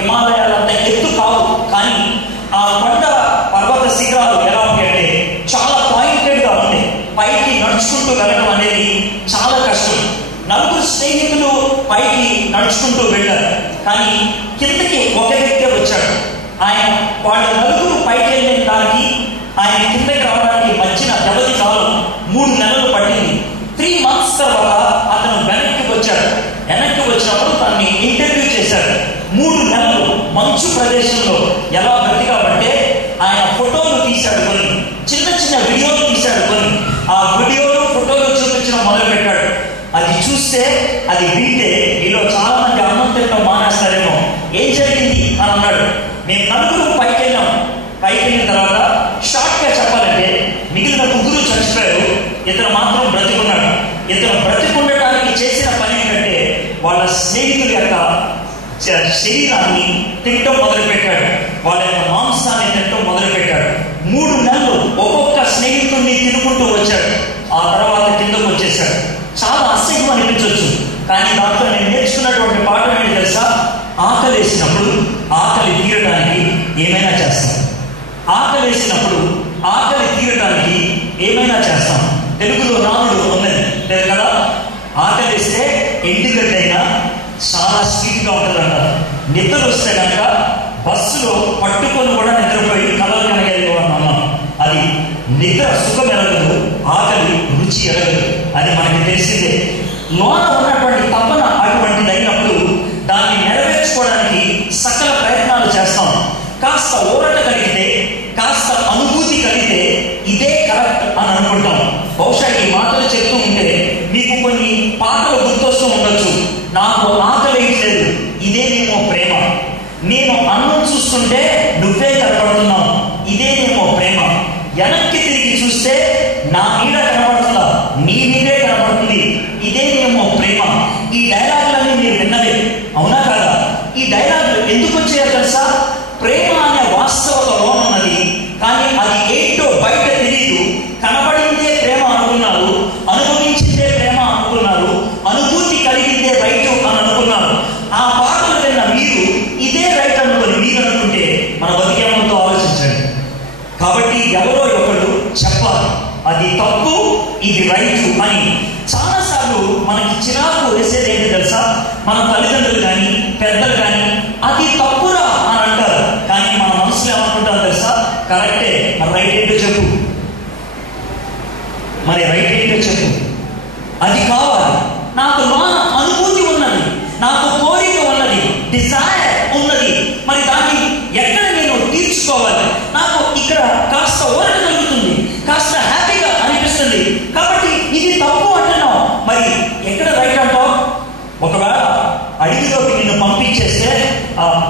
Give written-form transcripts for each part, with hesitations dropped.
హిమాలయాలంత ఎత్తు కావు, కానీ ఆ కొండ పర్వత శిఖరాలు ఎలా ఉంటాయంటే చాలా పాయింటెడ్గా ఉంది. పైకి నడుచుకుంటూ వెళ్ళడం అనేది చాలా కష్టం. 4 స్నేహితులు పైకి నడుచుకుంటూ వెళ్ళారు, కానీ కిందకి ఒక వ్యక్తే వచ్చాడు. వాళ్ళ 4 పైకి వెళ్ళిన దానికి ఆయన కిందకి రావడానికి మధ్యన వ్యవధి కాలం 3 నెలలు పట్టింది. 3 months తర్వాత అతను వెనక్కి వచ్చాడు. వెనక్కి వచ్చినప్పుడు తనని ఇంటర్వ్యూ చేశాడు. 3 నెలలు మంచు ప్రదేశంలో ఎలా బ్రతికాడంటే ఆయన ఫోటోలు తీశాడు, కొన్ని చిన్న చిన్న వీడియోలు తీశాడు, కొన్ని ఆ వీడియోలు ఫోటోలు చూపించడం మొదలు పెట్టాడు. అది చూస్తే, అది వింటే మీలో చాలా మంది అన్నం తినడం మానేస్తారేమో. ఏం జరిగింది అని అన్నాడు. మేము 4 పైకి వెళ్ళాం. పైకి వెళ్ళిన తర్వాత షార్ట్గా చెప్పాలంటే మిగిలిన 3 చచ్చిపోయారు, ఇతను మాత్రం బ్రతికున్నాడు. ఇతను బ్రతికుండటానికి చేసిన పని ఏంటంటే వాళ్ళ స్నేహితుల యొక్క శరీరాన్ని తినటం మొదలుపెట్టాడు, వాళ్ళ యొక్క మాంసాన్ని తినటం మొదలుపెట్టాడు. 3 నెలలు ఒక్కొక్క స్నేహితుడిని తినుకుంటూ వచ్చాడు. ఆ తర్వాత కిందకు వచ్చేసాడు. చాలా అసహ్యం అనిపించవచ్చు, కానీ దాంట్లో నేను నేర్చుకున్నటువంటి పాఠం ఏంటి తెలుసా? ఆకలి వేసినప్పుడు ఆకలి తీరడానికి ఏమైనా చేస్తాం. ఆకలి వేసినప్పుడు ఆకలి తీరడానికి ఏమైనా చేస్తాం. తెలుగులో నానుడు ఉన్నది లేదు కదా, ఆకలి వేస్తే ఎండుగడ్డైనా చాలా స్వీట్గా ఉంటుందంట. నిద్ర వస్తే కనుక బస్సులో పట్టుకొని కూడా నిద్రపోయి కలలు కనగలిగేవాడు అన్నాం. అది నిద్ర సుఖం ఎరగదు, ఆకలి రుచి ఎరగదు, అది మనకి తెలిసిందే. లోన ఉన్నటువంటి తపన అటువంటిది అయినప్పుడు దాన్ని నెరవేర్చుకోవడానికి సకల ప్రయత్నాలు చేస్తాం. కాస్త ఊరట కలిగితే, కాస్త అనుభూతి కలిగితే ఇదే కరెక్ట్ అని అనుకుంటాం. బహుశా ఈ మాటలు చెప్తూ ఉంటే మీకు కొన్ని పాటలు గుర్తొస్తూ ఉండొచ్చు. నాకు ఆకలి లేదు, ఇదేనేమో ప్రేమ. నేను అన్నం చూస్తుంటే నువ్వే కనపడుతున్నావు, ఇదేనేమో ప్రేమ. వెనక్కి తిరిగి చూస్తే నా నీడ కనపడుతుందా, నీ నీడే కనపడుతుంది, ఇదేనేమో ప్రేమ. ఈ డైలాగులన్నీ మీరు విన్నదే, అవునా కదా? ఈ డైలాగులు ఎందుకు వచ్చాయో తెలుసా? ప్రేమ అనే వాస్తవతలో ఉన్నది, కానీ అది ఏంటో బయట తెలియదు. కనబడిందే ప్రేమ అనుకున్నారు, అనుభవించిందే ప్రేమ అనుకున్నారు, అనుభూతి కలిగిందే రైట్ అని అనుకున్నారు. ఆ పాటలు విన్న మీరు ఇదే రైట్ అనుకుని మీరు అనుకుంటే మన బతికేమంతో ఆలోచించండి. కాబట్టి ఎవరో ఒకరు చెప్పాలి అది తప్పు, ఇది రైట్ అని. చాలాసార్లు మనకి చిరాకు వేసేది ఏంటి తెలుసా? మన తల్లిదండ్రులు కానీ పెద్దలు కానీ అది తప్పురా అని అంటారు, కానీ మన మనసులో ఏమనుకుంటారు తెలుసా? కరెక్టే, మరి రైట్ ఏంటో చెప్పు, మరి రైట్ ఏంటో చెప్పు. అది కావాలి. నాకు లోన అనుభూతి ఉన్నది, నాకు కోరిక ఉన్నది, డిజైర్ ఉన్నది, మరి దాన్ని ఎక్కడ నేను తీర్చుకోవాలి? నాకు ఇక్కడ కాస్త ఊరట కలుగుతుంది, కాస్త హ్యాపీగా అనిపిస్తుంది, కాబట్టి ఇది తప్పు అంటున్నావు, మరి ఎక్కడ రైట్ అంటావు? ఒకవేళ అడవిలోకి నిన్ను పంపించేస్తే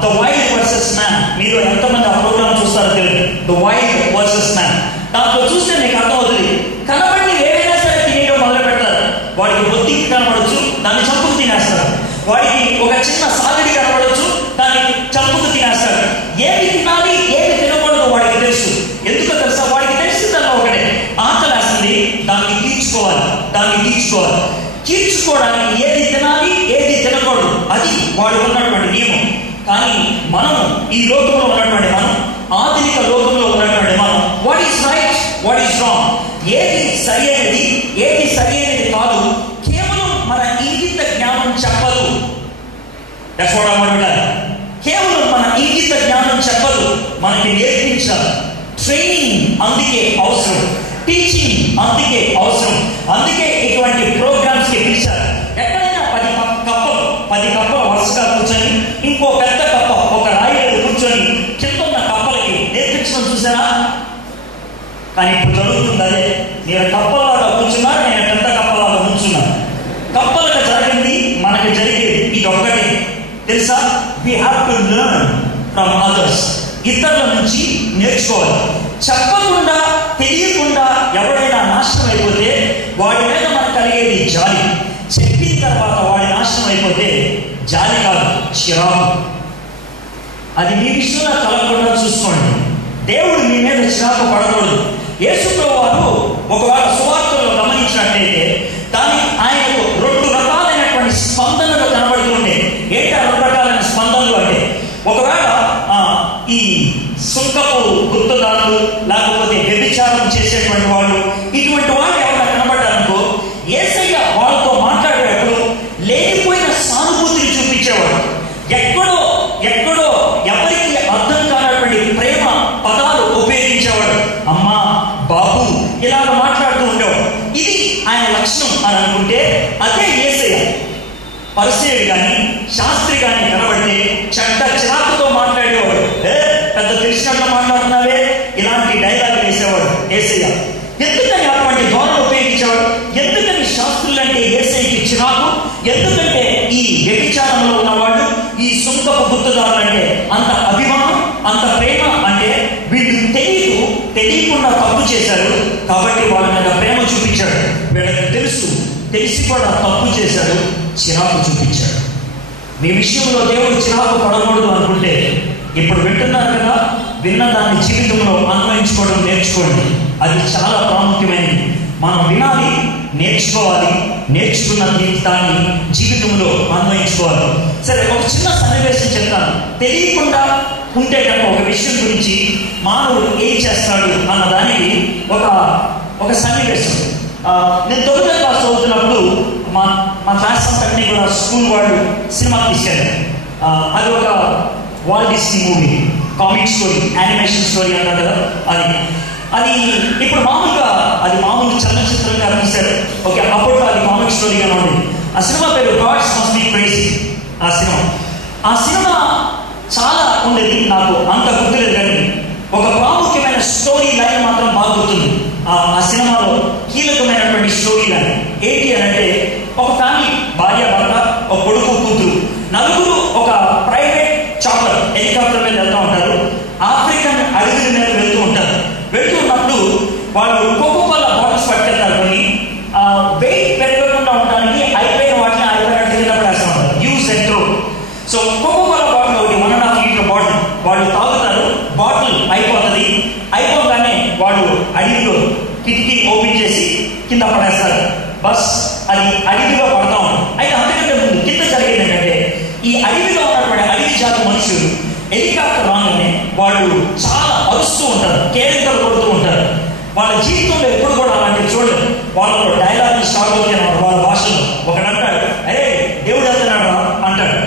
ద వైల్డ్ వర్సెస్ మ్యాన్, మీరు ఎంతమంది ఆ ప్రోగ్రామ్ చూస్తారో తెలియదు, ద వైల్డ్ వర్సెస్ మ్యాన్. దాంట్లో చూస్తే మీకు అర్థమవుతుంది, కనబడి ఏదైనా సరే తినేయడం మొదలు పెడతారు. వాడికి బొత్తికి కనబడచ్చు, దాన్ని చంపుకు తినేస్తారు. వాడికి ఒక చిన్న సాగడి కనబడచ్చు, దాన్ని చంపుకు తినేస్తాడు. ఏది తినాలి ఏది తినకూడదు వాడికి తెలుసు. ఎందుకో తెలుసా? వాడికి తెలిసిందల్లా ఒకటే, ఆకలేస్తుంది, దాన్ని తీర్చుకోవాలి, దాన్ని తీర్చుకోవాలి. తీర్చుకోవడానికి ఏది తినాలి ఏది తినకూడదు అది వాడు ఉన్నటువంటి నియమం. కానీ మనం ఈ లోకంలో ఉన్నటువంటి మనం, ఆధునిక లోకంలో ఉన్నటువంటి మనం, what is right, what is wrong, ఏది సరి అయినది ఏది సరి అయినది కాదు, కేవలం మన ఇంగిత జ్ఞానం చెప్పదు. That's what I want to tell. కేవలం మన ఇంగిత జ్ఞానం చెప్పదు, మనకి నేర్పించాలి. ట్రైనింగ్ అందుకే అవసరం, టీచింగ్ అందుకే అవసరం. అందుకే ఇటువంటి ప్రోగ్రామ్స్ కి పిలిచారు. ఎక్కడైనా 10 కప్పలు వరుసగా కూర్చొని ఇంకో పెద్ద కప్ప ఒక రాయి కూర్చొని కింద ఉన్న కప్పలకి నేర్పించడం చూసారా? కానీ ఇప్పుడు జరుగుతుంది అదే. నేను కప్పలాగా కూర్చున్నాను, నేను పెద్ద కప్పలాగా కూర్చున్నాను. కప్పలుగా జరిగింది, మనకి జరిగేది ఇది ఒక్కటి తెలుసా? We have to learn from others. ఇతరుల నుంచి నేర్చుకోవాలి. చెప్పకుండా తెలియకుండా ఎవడైనా నాశనం అయిపోతే వాడి మీద మనకు కలిగేది జాలి. చెప్పిన తర్వాత వాడి నాశనం అయిపోతే జాలి కాదు, చిరాకు. అది మీ విషయంలో కలగకుండా చూసుకోండి. దేవుడు మీ మీద చిరాకు పడకూడదు. యేసుప్రభువు వారు ఒకవేళ సువార్తలో గమనించినట్లయితే దానికి ఆయనకు 2 రకాలైనటువంటి స్పందనలు కనబడుతుండే. ఏంటి 2 రకాలైన స్పందనలు అంటే, ఒకవేళ ఎక్కడో ఎవరికి అర్థం కానటువంటి ప్రేమ పదాలు ఉపయోగించేవాడు. అమ్మా, బాబు ఇలాగ మాట్లాడుతూ ఉండేవాడు. ఇది ఆయన లక్షణం అని అనుకుంటే అదే యేసయ్య. పరిసయ్యుడు కానీ శాస్త్రి కానీ కనబడితే చెడ్డ చిరాకుతో మాట్లాడేవాడు. పెద్ద తెలిసినట్లు మాట్లాడుతున్నావే, ఇలాంటి డైలాగ్ వేసేవాడు యేసయ్య. ఎందుకని అటువంటి ధోరణ ఉపయోగించేవాడు? ఎందుకని శాస్త్రులంటే యేసయ్యకి చిరాకు? ఎందుకంటే ఈ వ్యభిచారంలో ఉన్నవాళ్ళు, ఈ సుంకపు గుర్తుదారులంటే అంత అభిమానం, అంత ప్రేమ. అంటే వీళ్ళు తెలియకుండా తప్పు చేశారు కాబట్టి వాళ్ళ మీద ప్రేమ చూపించాడు. వీళ్ళకి తెలిసి కూడా తప్పు చేశాడు, చిరాకు చూపించాడు. మీ విషయంలో దేవుడు చిరాకు పడకూడదు అనుకుంటే ఇప్పుడు వింటున్నారు కదా, విన్న దాన్ని జీవితంలో అన్వయించుకోవడం నేర్చుకోండి. అది చాలా ప్రాముఖ్యమైనది. మనం వినాలి, నేర్చుకోవాలి, నేర్చుకున్న దాన్ని జీవితంలో అన్వయించుకోవాలి. సరే, ఒక చిన్న సన్నివేశం చెప్తాను. తెలియకుండా ఉంటే కనుక ఒక విషయం గురించి మానవుడు ఏం చేస్తాడు అన్న దానికి ఒక సన్నివేశం. నేను 9వ క్లాస్ చదువుతున్నప్పుడు మా క్లాస్ అంతటినీ కూడా స్కూల్ వాళ్ళు సినిమా తీశారు. అది ఒక Walt Disney movie, comic story, animation story అన్నారు కదా. అది ఇప్పుడు మామూలుగా అది మామూలు చలనచిత్రంగా తీశారు. ఓకే, అప్పట్లో అది కామిక్ స్టోరీగా ఉంది. ఆ సినిమా పేరు గాడ్స్ మస్ట్ బి క్రేజీ. ఆ సినిమా చాలా ఉండేది, నాకు అంత గుర్తులేదు కానీ ఒక ప్రాముఖ్యమైన స్టోరీ లైన్ మాత్రం బాగా గుర్తుంది. ఆ సినిమాలో కీలకమైనటువంటి స్టోరీ లైన్ ఏంటి అని అంటే, ఒక ఫ్యామిలీ, భార్య భర్త, ఒక కొడుకు కూతురు, నలుగురు ఒక ప్రైవేట్ చార్టర్ హెలికాప్టర్ మీద వెళ్తూ ఉంటారు. ఆఫ్రికన్ అడవుల మీద వెళ్తున్నప్పుడు వాళ్ళు కోకోకోలా బాటిల్స్ పట్టుకెళ్తారు. కొన్ని వెయిట్ పెరగకుండా ఉండడానికి అయిపోయిన వాటిని అయిపోయినట్టు కింద పడేస్తూ ఉంటారు, use and throw. So Coca Cola bottle ఒకటి 1.5 లీటర్ బాటిల్ వాళ్ళు తాగుతారు. బాటిల్ అయిపోగానే వాళ్ళు అడవిలో కిటికీ ఓపెన్ చేసి కింద పడేస్తారు. బస్ అది అడవిలో పడతా ఉంటుంది. అయితే అంతకంటే ముందు కింద జరిగేది ఏంటంటే, ఈ అడవిలో ఉన్నటువంటి అడవి జాతి మనుషులు హెలికాప్టర్ రాగానే వాళ్ళు చాలా అరుస్తూ ఉంటారు, కేరింతలు కొడుతూ ఉంటారు. వాళ్ళ జీవితంలో ఎప్పుడు కూడా అలాంటివి చూడలేదు. వాళ్ళలో డైలాగ్ స్టార్ట్ అవుతాయి వాళ్ళ భాషలో. ఒకడంటాడు, అరే దేవుడు వెళ్తున్నాడు అంటాడు,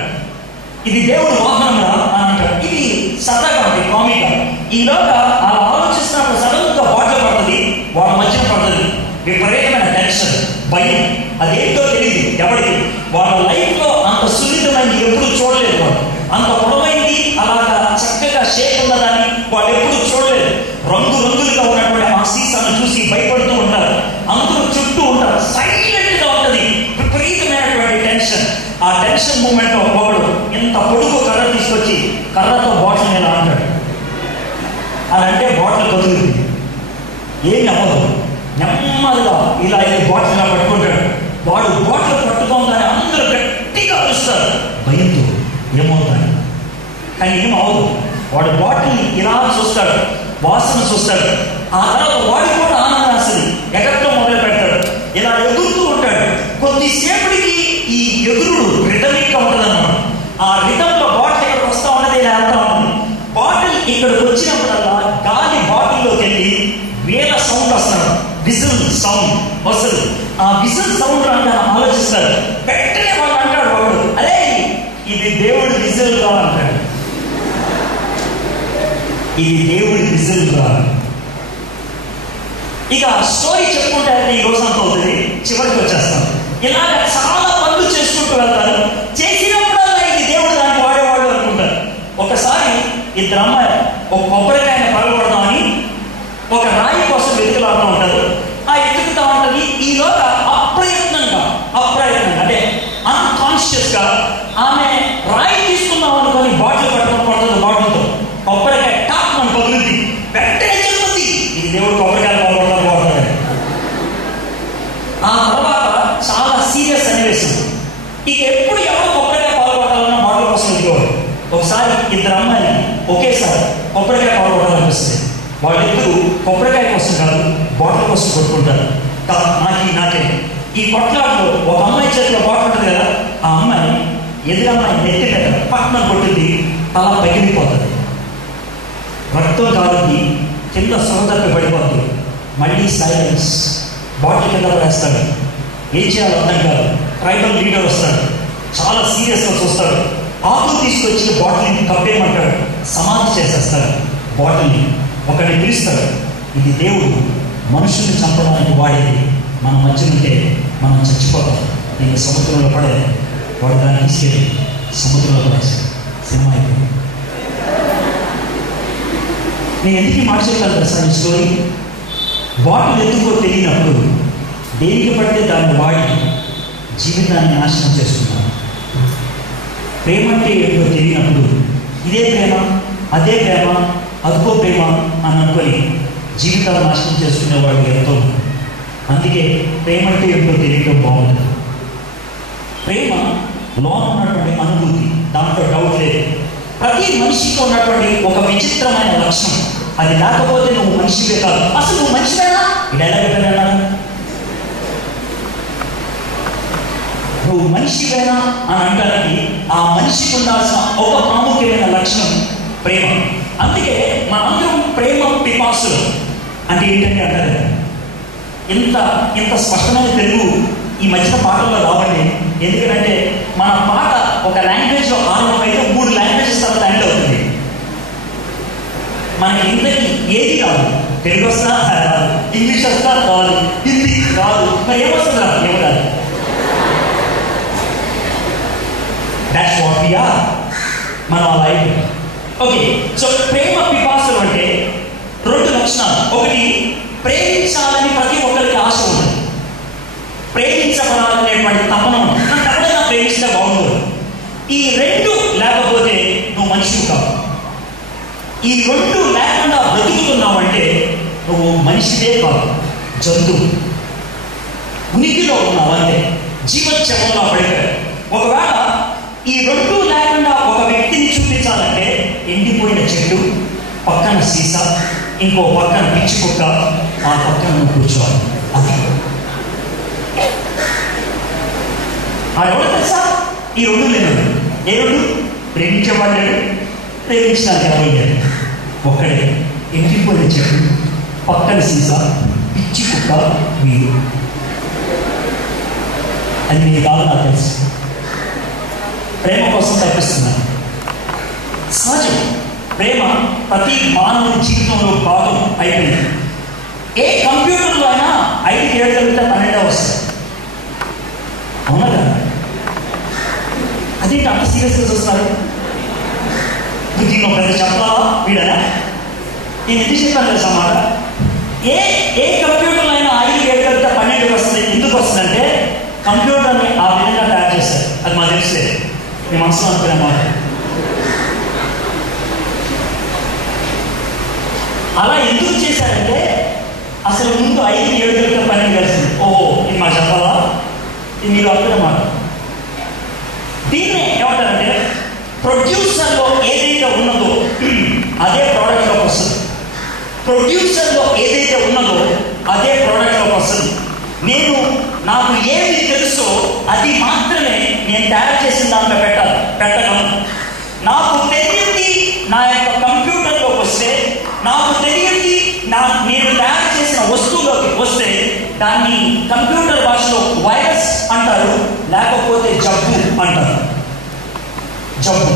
ఇది దేవుడు వాహనం అని అంటాడు. ఇది సరదాగా ఉంటుంది, కామిక్గా. ఈలోగా అలా ఆలోచిస్తున్నప్పుడు సడన్ గా బాటిల్ పడుతుంది, వాళ్ళ మధ్యన పడుతుంది. విపరీతమైన టెన్షన్, భయం, అదేంటో తెలియదు ఎవరికి. వాళ్ళ లైఫ్ లో అంత సున్నితమైనది ఎప్పుడు చూడలేదు వాళ్ళు. అంత పొడవైంది అలాగా చక్కగా షేక్ ఉన్నదాన్ని వాళ్ళు ఎప్పుడు చూడలేదు. రంగులుగా ఉన్నటువంటి ఆ సీసాను చూసి భయపడుతూ ఉంటారు. అందరూ చుట్టూ ఉంటారు, సైలెంట్ గా ఉంటుంది, విపరీతమైనటువంటి టెన్షన్. ఆ టెన్షన్ మూమెంట్ ఒకడు ఇంత పొడుగు కర్ర తీసుకొచ్చి కర్రతో బాటిల్ ఇలా అంటాడు. అలా అంటే బాటిల్ కదులుతుంది, ఏమి అవ్వదు. నెమ్మదిగా ఇలా బాటిల్ ఇలా పట్టుకుంటాడు. వాడు బాటిల్ పట్టుకోగానే అందరూ గట్టిగా అరుస్తారు భయంతో, ఏమవుతాడు కానీ ఏం అవ్వదు. వాడు బాటిల్ ఇలా చూస్తాడు, వాసన చూస్తాడు. ఆ తర్వాత వాడు కూడా ఆనందాసరి ఎగరటం మొదలు పెడతాడు. ఇలా ఎగురుతూ ఉంటాడు. కొద్దిసేపటికి ఈ ఎగురుడు రిటమిక్గా ఉంటుంది అన్నమాట. ఆ రిటంలో బాటిల్ ఇక్కడికి వస్తా ఉన్నది, ఇలా వెళ్తా ఉంటుంది. బాటిల్ ఇక్కడికి వచ్చినప్పుడల్లా గాలి బాటిల్లోకి వెళ్ళి వేల సౌండ్ వస్తాడు, విజిల్ సౌండ్ వస్తుంది. ఆ విజిల్ సౌండ్ అంటే ఆలోచిస్తారు. వెంటనే వాళ్ళు అంటాడు, వాడు అరే ఇది దేవుడి విజిల్ రా అంటాడు. ఇది దేవుడి విజిల్ రా. ఇక స్టోరీ చెప్పుకుంటే ఈ రోజు అంతా అవుతుంది, చివరికి వచ్చేస్తాం. ఇలాగ చాలా పనులు చేసుకుంటూ వెళ్తారు. చేసినప్పుడల్లా ఇది దేవుడు దాన్ని వాడేవాడు అనుకుంటారు. ఒకసారి ఇద్దరు అమ్మాయి ఒక కొబ్బరికాయని పగలగొడదామని ఒక రాయి కోసం వెతుకులాడుతూ ఉంటారు. ఆ ఎత్తుకుతా ఉంటుంది. ఈలోగా అప్రయత్నంగా అంటే అన్కాన్షియస్ గా ఆమె రాయి తీసుకుందాం అనుకొని బాటిల్ పట్టుకొని పడుతుంది. బాటిల్తో కొబ్బరికాయ టాప్ అని పగులుద్ది. వెంటనే చెప్తుంది, ఇది దేవుడు కొబ్బరికాయలు పగలగొడతాడు. ఆ తర్వాత చాలా సీరియస్ సన్నివేశం. ఇక ఎప్పుడు ఎవరు కొబ్బరికాయ పగలగొట్టాలన్న బాటిల్ కోసం వెతుకోవాలి. ఒకసారి ఇద్దరు అమ్మాయిలు ఒకేసారి కొబ్బరికాయ పగలగొట్టాలనిపిస్తుంది. వాళ్ళిద్దరూ కొబ్బరికాయ కోసం కాదు, బాటిల్ కోసం కొట్టుకుంటారు. నాకే ఈ కొట్లాటలో ఒక అమ్మాయి చేతిలో బాటిల్ ఉంటుంది కదా, ఆ అమ్మాయి ఎదురమ్మాయి నెత్తి మీద పక్కన కొట్టింది, అలా పగిలిపోతుంది, రక్తం కాలుంది, కింద సొంతప్పి పడిపోతుంది. మళ్ళీ సైలెన్స్. బాటిల్ కింద పడేస్తాడు. ఏం చేయాలో అర్థం కాదు. ట్రైబల్ లీడర్ వస్తాడు, చాలా సీరియస్గా చూస్తాడు. ఆకులు తీసుకొచ్చి బాటిల్ని కప్పేయమంటాడు, సమాధి చేసేస్తాడు బాటిల్ని. ఒకరిని పిలుస్తాడు, ఇది దేవుడు మనుషుల్ని చంపడానికి వాడేది, మన మధ్య ఉంటే మనం చచ్చిపోతాం, దీన్ని సముద్రంలో పడేది. వాడు దాన్ని తీసుకెళ్ళి సముద్రంలో పడేసాడు. సినిమా అయిపోయింది. నేను ఎందుకు మాట చెప్తాను తెలుసా ఈ స్టోరీ? బాటిల్ ఎందుకో తెలియనప్పుడు దేనికి పడితే దాన్ని వాడి జీవితాన్ని నాశనం చేసుకున్నాను. ప్రేమ అంటే ఏంటో తెలియనప్పుడు ఇదే ప్రేమ, అదే ప్రేమ, అదుకో ప్రేమ అని అనుకొని జీవితాలు నాశనం చేసుకునేవాడు ఎంతో. అందుకే ప్రేమ అంటే ఏంటో తెలియడం బాగుంటుంది. ప్రేమ లోన ఉన్నటువంటి అనుభూతి, దాంట్లో డౌట్ లేదు. ప్రతి మనిషికి ఉన్నటువంటి ఒక విచిత్రమైన లక్షణం, అది లేకపోతే నువ్వు మనిషివే కాదు. అసలు నువ్వు మనిషివేనా? ఇది ఎలా చెప్పాను? నువ్వు మనిషివేనా అని అంటానికి ఆ మనిషికి ఉండాల్సిన ఒక ప్రాముఖ్యమైన లక్షణం ప్రేమ. అందుకే మనందరం ప్రేమ పిపాసులు అంటే ఏంటంటే అంటారు. ఇంత స్పష్టమైన తెలుగు ఈ మధ్యన పాటల్లో రావండి. ఎందుకంటే మన పాట ఒక లాంగ్వేజ్లో ఆరంభమైతే 3 లాంగ్వేజెస్ తర్వాత ఎండ్ అవుతుంది. మనకి ఇంతకి ఏది రాదు. తెలుగు వస్తా రాదు, ఇంగ్లీష్ వస్తా రాదు, హిందీ రాదు, మరి ఏమొస్తుంది రాదు, ఏమో రాదు. That's what we are. మనం అలా అయిపోయింది. ఓకే, సో ప్రేమ పిపాసులు అంటే 2 లక్షణాలు. ఒకటి, ప్రేమించాలని ప్రతి ఒక్కరికి ఆశ ఉంటుంది, ప్రేమించబడాలనేటువంటి తపన ఉంటుంది. నన్ను ఎవరైనా ప్రేమిస్తే బాగుంటుంది. ఈ 2 లేకపోతే నువ్వు మనిషివి కావు. ఈ 2 లేకుండా బ్రతుకుతున్నావంటే నువ్వు మనిషిదే కాదు, జంతువు. ఉనికిలో ఉన్నావు అంతే, జీవోత్సవంలో పడిపోయావు. ఒకవేళ ఈ 2 లేకుండా ఒక వ్యక్తిని చూపించాలంటే ఎండిపోయిన చెట్టు, పక్కన సీసా, ఇంకో పక్కన పిచ్చి కుక్క, ఆ పక్కన నువ్వు కూర్చోవాలి. అది ఆడెవడు తెలుసా? ఈ 2 లేడు. ఏ 2? ప్రేమించబడ్డాడు, ప్రేమించడానికి ఎవరు లేదు. ఒక్కడే ఎండిపోయిన చెట్టు, పక్కన సీసా, పిచ్చి కుక్క, వీడు. అది నీ కాదు, నాకు తెలుసు. ప్రేమ కోసం తప్పిస్తున్నాను. సహజం, ప్రేమ ప్రతి మానవుని జీవితంలో భాగం అయిపోయింది. ఏ కంప్యూటర్లో అయినా 5 ఏళ్ళ 12 వస్తుంది. అవునా కదా? అదేంటి అంత సీరియస్గా చూస్తారు? దీన్ని ఒక చెప్పాలా వీడనా? నేను ఎందుకు చెప్పాను తెలుసా మాట? ఏ కంప్యూటర్లో అయినా 5 ఏళ్ళ 12 వస్తుంది. ఎందుకు వస్తుందంటే కంప్యూటర్ని ఆ విధంగా తయారు చేస్తారు. అది మాకు తెలుసులే, మీ మనసులో అనుకునే మాట. అలా ఎందుకు చేశారంటే అసలు ముందు 5 ఏళ్ళ 12 కలిసింది. ఓహో, ఇది మాకు చెప్పాలా? ఇది మీరు అనుకునే మాట. దీన్నే ఏమంటారంటే ప్రొడ్యూసర్లో ఏదైతే ఉన్నదో అదే ప్రోడక్ట్లోకి వస్తుంది. ప్రొడ్యూసర్లో ఏదైతే ఉన్నదో అదే ప్రోడక్ట్లోకి వస్తుంది. నాకు ఏమి తెలుసో అది మాత్రమే నేను తయారు చేసిన దాంట్లో పెట్టగలను. నాకు తెలియంది నా యొక్క కంప్యూటర్లోకి వస్తే, నాకు తెలియంది నేను తయారు చేసిన వస్తువులోకి వస్తే దాన్ని కంప్యూటర్ భాషలో వైరస్ అంటారు, లేకపోతే జబ్బు అంటారు. జబ్బు.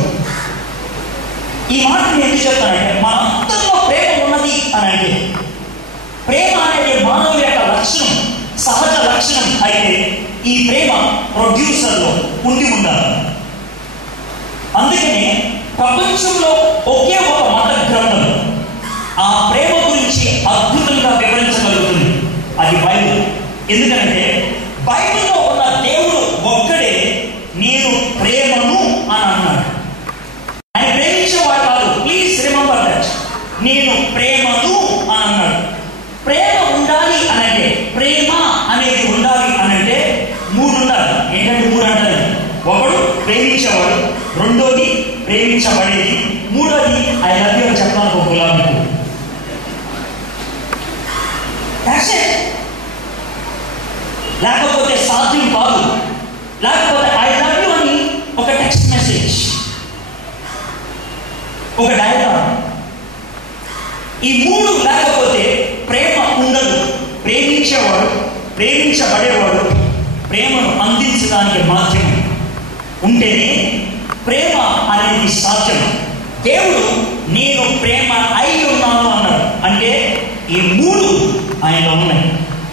ఈ మాట నేను ఎందుకు చెప్తానంటే మన అంతలో ప్రేమ ఉన్నది అని అంటే, ప్రేమ అనేది మానవుల యొక్క లక్షణం, సహజ లక్షణం అయితే ఈ ప్రేమ ప్రొడ్యూసర్లో ఉండాలి. అందుకనే ప్రపంచంలో ఒకే ఒక మత గ్రంథం ఆ ప్రేమ గురించి అద్భుతంగా వివరించగలుగుతుంది, అది బైబిల్. ఎందుకంటే బైబిల్లో ఉన్న దేవుడు ఒక్కడే నేను ప్రేమను అని అన్నాడు. ఆయన ప్రేమించేవాడు కాదు. Please remember that. నేను ప్రేమను అని అన్నాడు. ప్రేమ ఉండాలి అనంటే, ప్రేమ అనేది ఉండాలి అనంటే 3 ఉండాలి. ఏంటంటే 3 అంటారు. ఒకడు ప్రేమించేవాడు, రెండోది ప్రేమించబడేది, మూడోది ఐ లవ్ యూ అని చెప్పడానికి ఒక గులాబీ పువ్వు. లేకపోతే సాధ్యం కాదు. లేకపోతే ఐ లవ్ యూ అని ఒక టెక్స్ట్ మెసేజ్, ఒక డయాగ్రామ్. ఈ 3 లేకపోతే ప్రేమ ఉండదు. ప్రేమించేవాడు, ప్రేమించబడేవాడు, ప్రేమను అందించడానికి మాధ్యమం ఉంటేనే ప్రేమ అనేది సాధ్యం. దేవుడు నేను ప్రేమ అయి ఉన్నాను అన్నాడు. అంటే ఈ మూడు ఆయన ఉన్నాయి.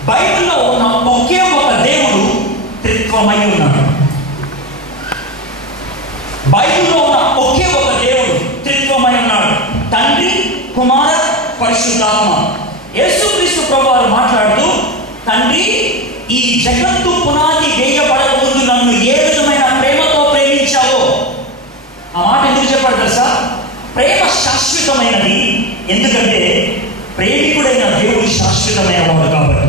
బైబిల్లో ఉన్న ఒకే ఒక దేవుడు త్రిత్వమై ఉన్నాడు. బైబిల్లో ఉన్న ఒకే ఒక దేవుడు త్రిత్వమై ఉన్నాడు. తండ్రి, కుమార, పరిశుద్ధాత్మ. యేసుక్రీస్తు ప్రభువారు మాట్లాడుతూ, తండ్రి ఈ జగత్తు పునాది వేయబడక ముందు నన్ను ఏ విధమైన ప్రేమతో ప్రేమించావో. ఆ మాట ఎందుకు చెప్పాడు తెలుసా? ప్రేమ శాశ్వతమైనది. ఎందుకంటే ప్రేమికుడైన దేవుడు శాశ్వతమైన వాడు కాబట్టి.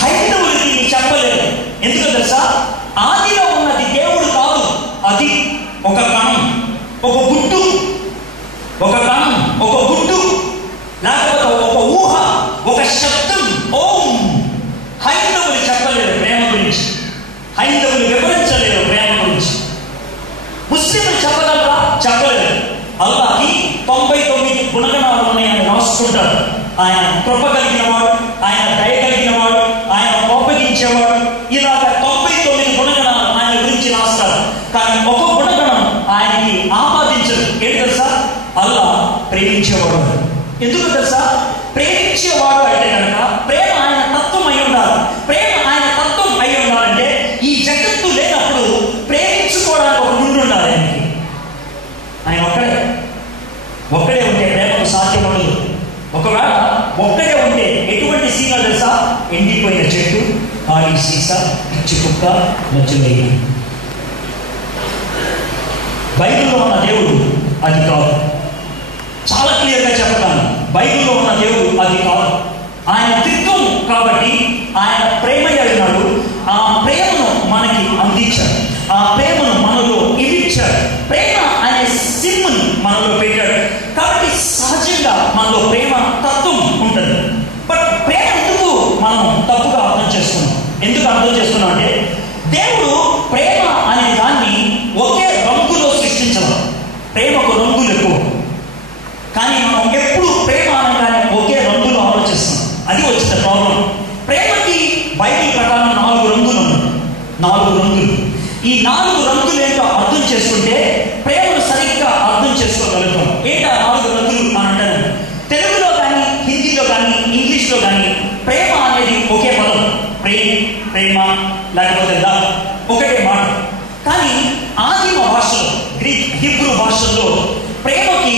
హైందవులకి చెప్పలేదు. ఎందుకు తెలుసా? ఆదిలో ఉన్నది దేవుడు కాదు, అది ఒక కణం, ఒక గుట్టు, ఒక కణం, ఒక గుట్టు, లేకపోతే ఒక ఊహ, ఒక శబ్దం. ఓం. హైందవులు చెప్పలేదు ప్రేమ గురించి. హైందవులు వివరించలేదు ప్రేమ గురించి. ముస్లింలు చెప్పగలరా? చెప్పలేదు. అల్లాహకి 99 గుణగణాలు ఉన్నాయని రాసుకుంటారు. ఆయన కృప కలిగిన వాడు, ఆయన దయ కలిగిన వాడు, ఆయన కోపగించేవాడు, ఇలాగ 99 గుణగణాలు ఆయన గురించి రాస్తారు. కానీ ఒక గుణగణం ఆయనకి ఆపాదించదు. ఏంటి తెలుసా? అల్లా ప్రేమించేవాడు. ఎందుకు తెలుసా? ప్రేమించేవాడు అయితే కనుక ప్రేమ ఆయన తత్వం అయి ఉండాలి. ప్రేమ ఆయన తత్వం అయి ఉండాలంటే ఈ జగత్తు లేనప్పుడు ప్రేమించుకోవడానికి ఒక ముందు ఉండాలి. ఆయనకి ఆయన ఒక్కడే ఉంటే ప్రేమకు సాధ్యం ఉండదు. ఒకవేళ ఒక్కడే ఉంటే ఎటువంటి సీమ తెలుసా? ఎండిపోయిన చెట్టు, ఖాళీ సీసా, పిచ్చి కుక్క, మధ్యలో. బైబిల్లో ఉన్న దేవుడు అది కాదు. చాలా క్లియర్గా చెప్తాను. బైబిల్లో ఉన్న దేవుడు అది కాదు. ఆయన త్రిత్వం కాబట్టి ఆయన ప్రేమ అడిగినాడు. ఆ ప్రేమను మనకి అందించాడు. ఆ ప్రేమను మనలో ఇచ్చాడు. ప్రేమ అనే సిమ్ని మనలో పెట్టాడు. కాబట్టి సహజంగా మనలో ప్రేమ తత్వం ఉంటుంది. బట్ ప్రేమ ఎందుకు మనం తప్పుగా అర్థం చేసుకున్నాం? ఎందుకు అర్థం చేసుకున్నాం అంటే దేవుడు ప్రేమ అనే దాన్ని ఒకే రంగులో సృష్టించడం. ప్రేమకు రంగులు ఎక్కువ. కానీ మనం ఎప్పుడు ప్రేమ అనగానే ఒకే రంగులో ఆలోచిస్తాం. అది వచ్చిన ప్రాబ్లం. ప్రేమకి బైబిల్ ప్రకారం 4 రంగులు ఉన్నాయి. 4 రంగులు. ఈ 4 రంగులు ఏంటో అర్థం చేసుకుంటే ప్రేమను సరిగ్గా అర్థం చేసుకోగలుగుతాం. ఏంటా 4 రంగులు అని అంటారు? తెలుగులో కానీ, హిందీలో కానీ, ఇంగ్లీష్లో కానీ ప్రేమ అనేది ఒకే పదం. ప్రేమ లేకపోతే లవ్ ఒకటే మాట. కానీ ఆదిమ భాషలో, గ్రీక్, హిబ్రూ భాషల్లో ప్రేమకి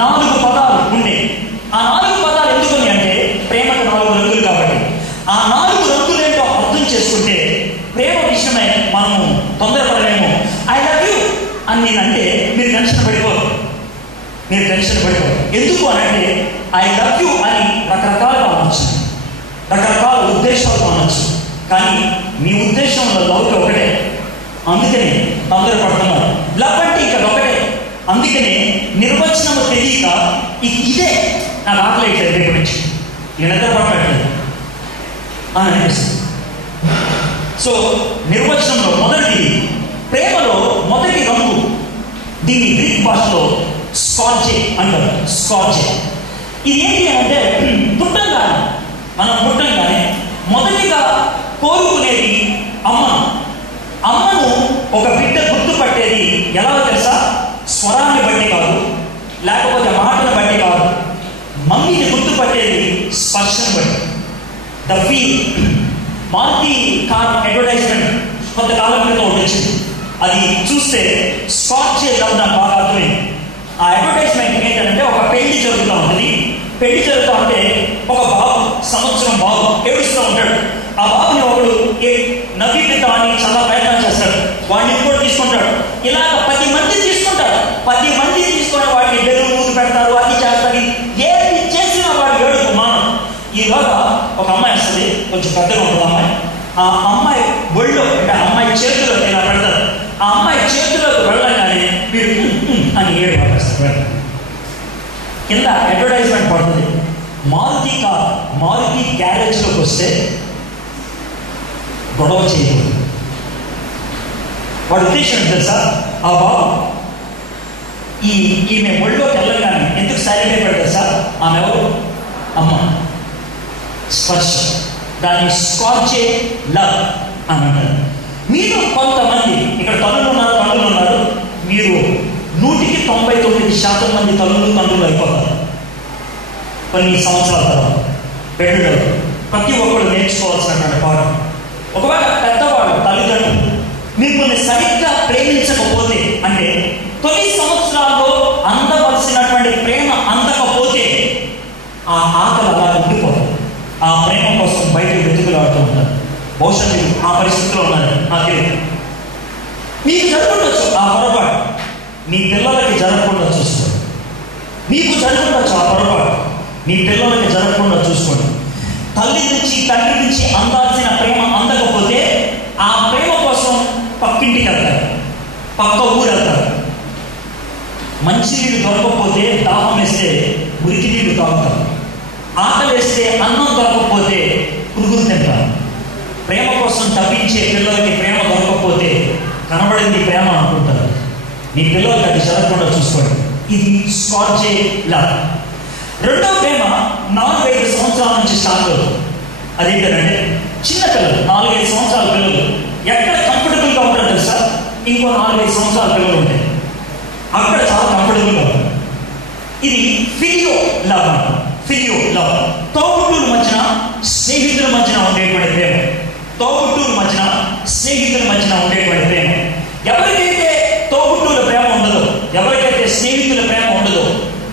4 పదాలు ఉండేవి. ఆ 4 పదాలు ఎందుకని అంటే ప్రేమకు 4 రంగులు కాబట్టి. ఆ 4 రంగులు ఏంటో అర్థం చేసుకుంటే ప్రేమ విషయమై మనము తొందరపడలేము. ఐ లవ్ యూ అని నేనంటే మీరు టెన్షన్ పడిపోరు. ఎందుకు అని అంటే ఐ లవ్ యూ అని రకరకాలుగా అనొచ్చు, రకరకాల ఉద్దేశాలు అనొచ్చు. కానీ మీ ఉద్దేశంలో లవ్ ఒకటే. అందుకనే తొందరపడుతున్నారు. లవ్ అంటే ఇక్కడ ఒకటే. అందుకనే నిర్వచనము తెలియక ఇదే నాకు ఆకలేట్లేదు రేపు నుంచి, నేను ఎంత పడట్లేదు అని అనిపిస్తుంది. సో నిర్వచనంలో మొదటిది, ప్రేమలో మొదటి రంగు, దీన్ని గ్రీక్ భాషలో స్కార్జే అంటారు. స్కార్జే. ఇది ఏంటి అంటే మనం పుట్టంగానే మొదటిగా కోరుకునేది అమ్మను ఒక బిడ్డ గుర్తుపట్టేది ఎలా తెలుసా? స్వరాన్ని బట్టి కాదు, లేకపోతే మాటను బట్టి కాదు. మమ్మీని గుర్తుపట్టేది స్పర్శను బట్టి. The feel. Maruti car advertisement కొంతకాలం క్రితం వచ్చింది. అది చూస్తే స్కార్జే లవ్ నాకు బాగా అర్థమైంది. ఆ అడ్వర్టైజ్మెంట్ ఏంటంటే ఒక పెళ్లి జరుగుతూ ఉంటుంది. పెళ్లి జరుగుతూ ఉంటే ఒక బాబు, సంవత్సరం బాబు ఏడుస్తూ ఉంటాడు. ఆ బాబుని ఒకడు నవ్విద్దామని చాలా ప్రయత్నం చేస్తాడు. వాడిని కూడా తీసుకుంటాడు. ఇలాగ 10 మంది తీసుకుంటాడు. 10 మంది తీసుకుని వాడిని బెలూన్ మూసి పెడతారు, అది చేస్తారు. ఏది చేసినా వాడు ఏడుపు మానం. ఈలోగా ఒక అమ్మాయి వస్తుంది, కొంచెం పెద్దగా ఉంటుంది అమ్మాయి. ఆ అమ్మాయి ఒళ్ళో అంటే అమ్మాయి చేతిలో ఇలా పెడతారు. ఆ అమ్మాయి చేతిలోకి వెళ్ళగానే వీడు అని ఏడు పడేస్తారు. కింద అడ్వర్టైజ్మెంట్ పడుతుంది. మారుతి గ్యారేజ్లోకి వస్తే గొడవ చేయకూడదు. వాడు ఉద్దేశం తెలుసా? ఆ బాబు ఈమె ఒళ్ళోకి వెళ్ళగానే ఎందుకు సైలెంట్ అయిపోయాడు తెలుసా? ఆమె ఎవరు? అమ్మ. స్పర్శ. దాన్ని స్కార్జే లవ్ అని అంటారు. మీరు కొంతమంది ఇక్కడ తల్లులు ఉన్నారు, మీరు 199% మంది తల్లులు అయిపోతారు కొన్ని సంవత్సరాల తర్వాత. బిడ్డలు ప్రతి ఒక్కరు నేర్చుకోవాల్సినటువంటి పాఠం. ఒకవేళ పెద్దవాళ్ళు తల్లిదండ్రులు మిమ్మల్ని సరిగ్గా ప్రేమించకపోతే, అంటే తొలి సంవత్సరాల్లో అందవలసినటువంటి ప్రేమ అందకపోతే ఆ ఆకలి అలా ఉండిపోతుంది. ఆ ప్రేమ కోసం బయట వెతుకులాడుతూ ఉంటారు. బహుశా మీరు ఆ పరిస్థితిలో ఉన్నారు, నాకు తెలియదు. మీకు జరుగుతుండొచ్చు ఆ పొరపాటు, మీ పిల్లలకి జరగకుండా చూసుకోండి. మీకు జరుగుతుండొచ్చు ఆ పొరపాటు, మీ పిల్లలకి జరగకుండా చూసుకోండి. తల్లి నుంచి తండ్రి నుంచి అందాల్సిన ప్రేమ అందకపోతే ఆ ప్రేమ కోసం పక్కింటికి వెళ్తారు, పక్క ఊరు వెళ్తారు. మంచి నీళ్ళు దొరకకపోతే దాహం వేస్తే మురికి నీళ్ళు తాగుతారు. ఆకలి వేస్తే అన్నం దొరకకపోతే పురుగులు తింటారు. ప్రేమ కోసం తప్పించే పిల్లలకి ప్రేమ దొరకకపోతే కనబడింది ప్రేమ అనుకుంటారు. మీ పిల్లలకి అది జరగకుండా చూసుకోండి. ఇది స్కార్జే లవ్. రెండో ప్రేమ 4-5 సంవత్సరాల నుంచి స్టార్ట్ అవుతుంది. అదేంటంటే చిన్న పిల్లలు, 4-5 సంవత్సరాల పిల్లలు ఎక్కడ కంఫర్టబుల్గా ఉంటారు తెలుసా? ఇంకో 4-5 సంవత్సరాల పిల్లలు ఉంటాయి, అక్కడ చాలా కంఫర్టబుల్గా ఉంటారు. ఇది ఫిలియో లవ్. ఫిలియో లవ్ తోబుట్టుల మధ్యన స్నేహితుల మధ్యన ఉండేటువంటి ప్రేమ. తోబుట్టుల మధ్యన స్నేహితుల మధ్యన ఉండేటువంటి ప్రేమ. ఎవరికైతే తోబుట్టుల ప్రేమ ఉండదో, ఎవరికైతే స్నేహితుల ప్రేమ ఉండదో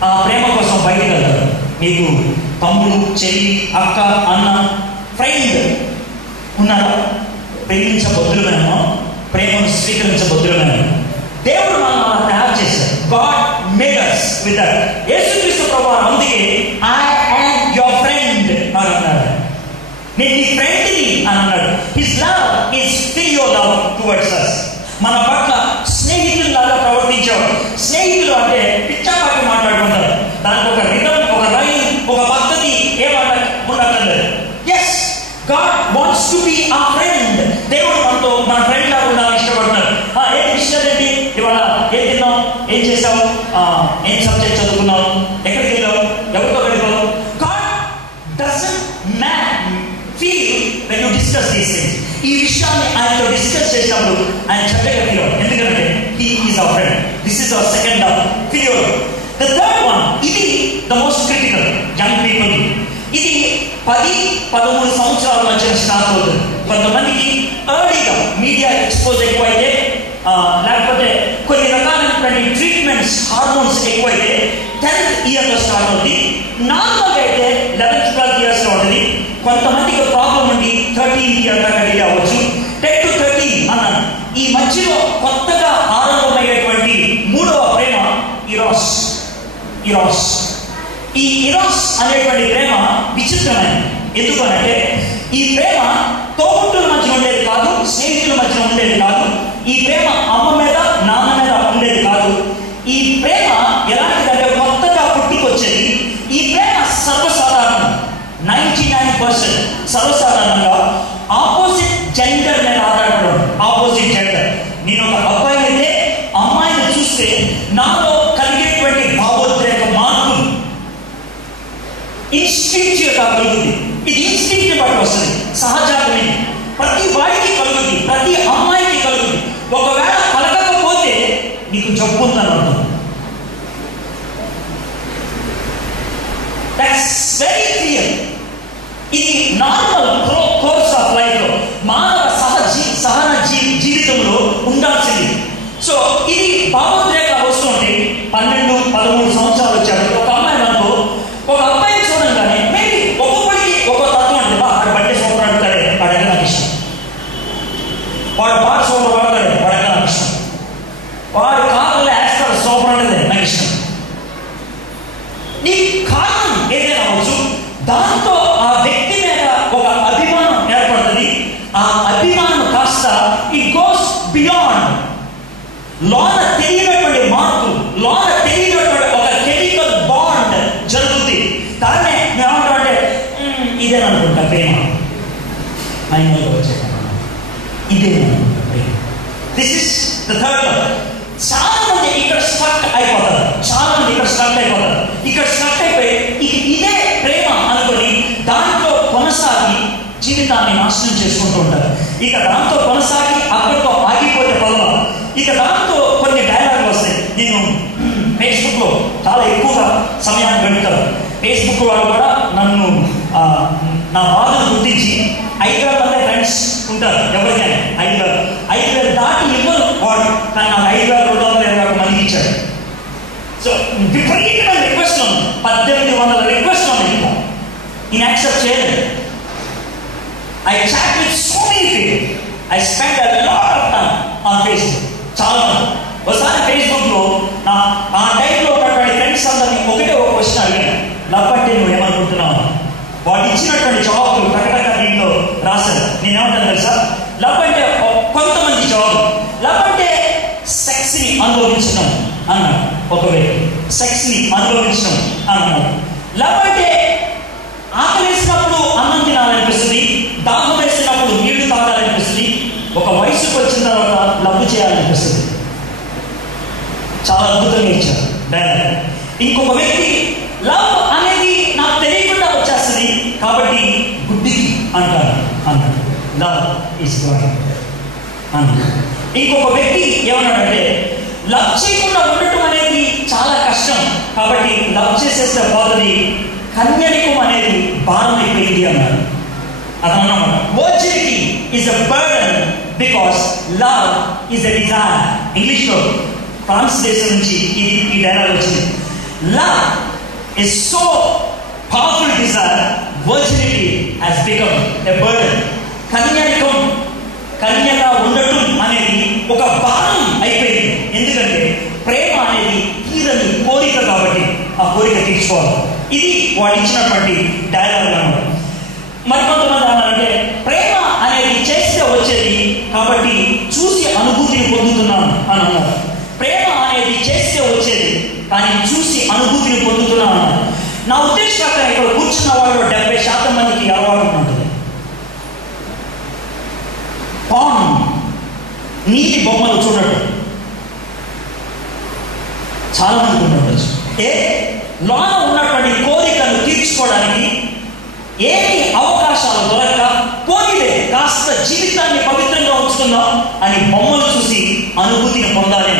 ఆ ప్రేమ కోసం బయటకు వెళ్తారు. మీకు తమ్ముడు, చెల్లి, అక్క, అన్న, ఫ్రెండ్ ఉన్నారా? ప్రేమించబద్దులమేమో, ప్రేమను స్వీకరించబద్దులమేమో. దేవుడు మనం అలా తయారు చేశారు. God made us with that. యేసుక్రీస్తు ప్రభువారు అందుకే ఐ యామ్ యువర్ ఫ్రెండ్ అని అన్నాడు. నేను నీ ఫ్రెండ్ని అని అన్నాడు. His love is phileo love towards us. మన పట్ల స్నేహితుల్లాగా ప్రవర్తించాడు. స్నేహితులు అంటే పిచ్చాపాటి మాట్లాడుకుంటారు. దానికి ఒక రిథం, ఒక లైన్, ఒక పద్ధతి ఉండక్కర్లేదు. Yes, God wants to be a friend. దేవుడు మనతో మన ఫ్రెండ్ లాగా ఉండాలని ఇష్టపడుతున్నారు. ఏం విషయం ఏంటి? ఇవాళ ఏం తిన్నావు, ఏం చేసావు, ఏం సబ్జెక్ట్ చదువుకున్నావు, ఎక్కడికి వెళ్ళావు, ఎవరితో వెళ్ళావు. God doesn't feel when you discuss these things. ఈ విషయాన్ని ఆయనతో డిస్కస్ చేసినప్పుడు ఆయన చక్కగా ఫీల్ అవుతాడు. ఎందుకంటే he is our friend. This is our second love, filial love. The third one, ఇది the most critical young people. ఇది 10-13 సంవత్సరాల మధ్య స్టార్ట్ అవుతుంది. కొంతమందికి ఎర్లీగా మీడియా ఎక్స్పోజ్ ఎక్కువైతే, లేకపోతే కొన్ని రకాలైనటువంటి ట్రీట్మెంట్స్, హార్మోన్స్ ఎక్కువైతే 10th ఇయర్లో స్టార్ట్ అవుతుంది. నార్మల్గా అయితే 11th, 12th ఇయర్స్లో ఉంటుంది. కొంతమందికి ప్రాబ్లం ఉండి 13th ఇయర్ దాకా డిలే అవ్వచ్చు. 10 to 13 అన్నాను. ఈ మధ్యలో కొత్తగా ఆరంభమయ్యేటువంటి మూడవ ప్రేమ ఇరాస్. ఇరాస్, ఈ ఇరాస్ అనేటువంటి ప్రేమ విచిత్రమైనది. ఎందుకనంటే ఈ ప్రేమ తోబుట్టుల మధ్య ఉండేది కాదు, స్నేహితుల మధ్య ఉండేది కాదు. ఈ ప్రేమ అమ్మ మీద, నాన్న మీద ఉండేది కాదు. ఈ ప్రేమ ఎలాంటిదంటే కొత్తగా పుట్టుకొచ్చేది. ఈ ప్రేమ సర్వసాధారణం, 99% సర్వసాధారణంగా ఆపోజిట్ జెండర్ మీద ఆధారపడడం. ఆపోజిట్ జెండర్, నేను ఒక అబ్బాయి అయితే అమ్మాయిని చూస్తే నాలో కలిగేటువంటి భావోద్రేక మార్పులు ఇన్స్టింక్టివ్గా కలుగుతుంది. ఇది ఇన్స్టింక్ట్ బట్టి వస్తుంది, సహజాతమే. ప్రతి వాడికి కలుగుతుంది, ప్రతి అమ్మాయికి కలుగుతుంది. ఒకవేళ కలగకపోతే నీకు జబ్బు ఉందని అర్థం. That's very clear. ఇది నార్మల్ కోర్స్ ఆఫ్ లైఫ్ లో, మానవ సహన జీవితంలో ఉండాల్సింది. సో ఇది భావోద్రేకాలు వస్తుంటే 12-13 సంవత్సరాలు వచ్చాడు ఒక అమ్మాయి మనకు. ఒక అబ్బాయిని చూడంగానే మేబీ ఒక్కొక్కడికి ఒక్కొక్క తత్వం అంటే, వాడు బట్టే సూపర్ ఆడుతాడే, వాడగా నాకు ఇష్టం. వాడు పాట సూపర్ వాడతాడే, వాడగా నాకు ఇష్టం. వాడు కాలంలో వేస్తాడు సూపర్ అంటే నాకు ఇష్టం. నీ కారణం ఏదైనా అవ్వచ్చు, దాంతో ఆ వ్యక్తి మీద ఒక అభిమానం ఏర్పడుతుంది. ఆ అభిమానం కాస్త ఇట్ గోస్ బియాండ్. లోన తెలియనటువంటి మార్పు, లోన తెలియనటువంటి ఒక కెమికల్ బాండ్ జరుగుతుంది. దాన్నే ఏమంటామంటే ఇదేననుకుంటా ప్రేమ. మైండ్లో వచ్చే ఇదేననుకుంటా ప్రేమ. This is the third love. చాలా మంది ఇక్కడ స్ట్రక్ అయిపోతారు. ఇక్కడ స్ట్రక్ అయిపోయి ఇదే ప్రేమ అనుకొని దాంట్లో కొనసాగి జీవితాన్ని నాశనం చేసుకుంటూ ఉంటారు. ఇక దాంతో కొనసాగి అక్కడ ఫేస్బుక్లో చాలా ఎక్కువగా సమయాన్ని గడుపుతారు. ఫేస్బుక్ వాళ్ళు కూడా నన్ను నా బాధను గుర్తించి 5,000 మంది ఫ్రెండ్స్ ఉంటారు ఎవరికైనా. 5,000 దాటి ఇవ్వరు వాడు, కానీ నాకు 5,221 మందికి ఇచ్చాడు. సో విపరీతమైన రిక్వెస్ట్ ఉంది, 1,800 రిక్వెస్ట్ ఉంది. ఇంకా ఈయన యాక్సెప్ట్ చేయలేదు. I chat with so many people. I spend a lot of time on Facebook. చాలా మంది. ఒకసారి ఫేస్బుక్లో ఆ టైంలో ఉన్నటువంటి ఫ్రెండ్స్ అందరినీ ఒకటే ఒక క్వశ్చన్ అడిగాను, లవ్ అంటే నువ్వు ఏమనుకుంటున్నావు? వాడు ఇచ్చినటువంటి జవాబులు ప్రకటన దీంట్లో రాశారు. నేనేమంటాను తెలుసా? లవ్ అంటే కొంతమంది జవాబు, లవ్ అంటే సెక్స్ని అనుభవించడం అన్నాడు ఒక వ్యక్తి. సెక్స్ని అనుభవించడం అన్నాడు. లవ్ అంటే ఆకలి వేసినప్పుడు అన్నం తినాలనిపిస్తుంది, దాహం వేసినప్పుడు నీళ్లు తాగాలనిపిస్తుంది, ఒక వయసుకు వచ్చిన తర్వాత లవ్ చేయాలనిపిస్తుంది. చాలా అద్భుతంగా ఇచ్చారు డైలాగ్. ఇంకొక వ్యక్తి లవ్ అనేది నాకు తెలియకుండా వచ్చేస్తుంది కాబట్టి గుడ్డికి అంటారు అన్నాడు. లవ్ ఈజ్ గాడ్ అన్నాడు. ఇంకొక వ్యక్తి ఏమన్నాడంటే లవ్ చేయకుండా ఉండటం అనేది చాలా కష్టం కాబట్టి లవ్ చేసేస్తే పోతుంది, కన్యనికం అనేది భారం అయిపోయింది అన్నారు. అదన్నమాట. Virginity is a burden because love is a desire. ఇంగ్లీష్లో ఫ్రాన్స్ దేశం నుంచి ఈ డైలాగ్ వచ్చింది. Love is so powerful desire, virginity has become a burden. కన్యగా ఉండటం అనేది ఒక భారం అయిపోయింది. ఎందుకంటే ప్రేమ అనేది తీరని కోరిక కాబట్టి ఆ కోరిక తీర్చుకోవాలి. ఇది వాడు ఇచ్చినటువంటి డైలాగ్ అన్నమాట. మరికొంతమంది అన్నారంటే ప్రేమ అనేది చేస్తే వచ్చేది కాబట్టి చూసి అనుభూతిని పొందుతున్నాను అని అన్నారు. ప్రేమ అనేది చేస్తే వచ్చేది కానీ చూసి అనుభూతిని పొందుతున్నాను అన్నారు. నా ఉద్దేశం ఇక్కడ కూర్చున్న వాళ్ళు 70% మందికి అలవాటు ఉంటుంది. పాన్ నీటి బొమ్మలు చూడటం చాలా మందికి ఉండవచ్చు. లోన ఉన్నటువంటి కోరికను తీర్చుకోవడానికి ఏమి అవకాశాలు దొరక పోయిలే కాస్త జీవితాన్ని పవిత్రంగా ఉంచుకుందాం అని బొమ్మలు చూసి అనుభూతిని పొందాలి.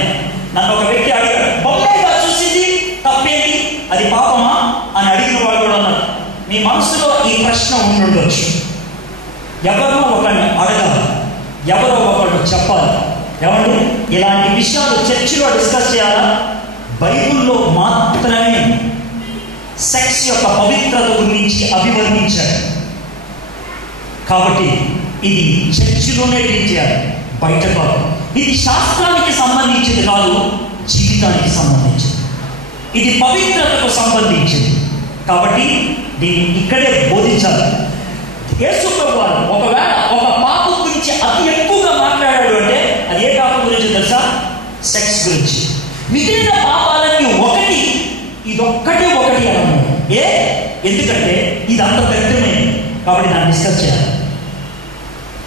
నన్ను ఒక వ్యక్తి అడిగాడు, బొమ్మగా చూసింది తప్పేంటి, అది పాపమా అని అడిగిన వాళ్ళు కూడా ఉన్నారు. మీ మనసులో ఈ ప్రశ్న ఉండుండొచ్చు. ఎవరినో ఒకరిని అడగాలి, ఎవరో ఒకరు చెప్పాలి. ఏమండి ఇలాంటి విషయాలు చర్చిలో డిస్కస్ చేయాలా? బైబిల్లో మాత్రమే సెక్స్ యొక్క పవిత్రత గురించి అభివర్ణించాడు కాబట్టి ఇది చర్చిలోనే డీల్ చేయాలి, బయట కాదు. ఇది శాస్త్రానికి సంబంధించింది కాదు, జీవితానికి సంబంధించింది. ఇది పవిత్రతకు సంబంధించింది కాబట్టి దీన్ని ఇక్కడే బోధించాలి. యేసు ప్రభువారు ఒకవేళ ఒక పాపం గురించి అతి ఎక్కువగా మాట్లాడాడు అంటే అది ఏ పాపం గురించి తెలుసా? సెక్స్ గురించి. మిగిలిన పాపాలన్నీ ఒకటి, ఇదొక్కటే ఒకటి అన్నాడు. ఎందుకంటే ఇది అంత పెద్దమైంది కాబట్టి దాన్ని డిస్కస్ చేయాలి.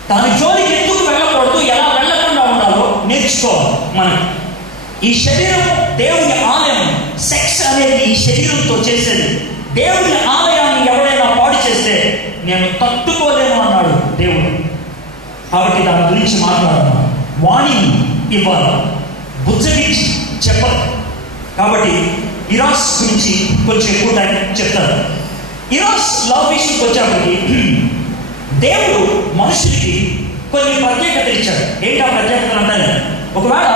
దాని జోలికి ఎందుకు వెళ్ళకూడదు, ఎలా వెళ్ళకుండా ఉండాలో నేర్చుకోవాలి. మనం ఈ శరీరం దేవుని ఆలయం. సెక్స్ అనేది ఈ శరీరంతో చేసేది. దేవుని ఆలయాన్ని ఎవరైనా పాడు చేస్తే నేను తట్టుకోలేను అన్నాడు దేవుడు. కాబట్టి దాని గురించి మాట్లాడుతున్నాను. వాణిని ఇవ్వాలి, బుజ్జగించి చెప్పాలి. కాబట్టి ఇరాస్ గురించి కొంచెం ఎక్కువ టైం చెప్తారు. ఇరాస్ లవ్ విషయంకి వచ్చేప్పటికి దేవుడు మనుషులకి కొన్ని ప్రత్యేకతలు ఇచ్చాడు. ఏంటా ప్రత్యేకతలు అంటారు? ఒకవేళ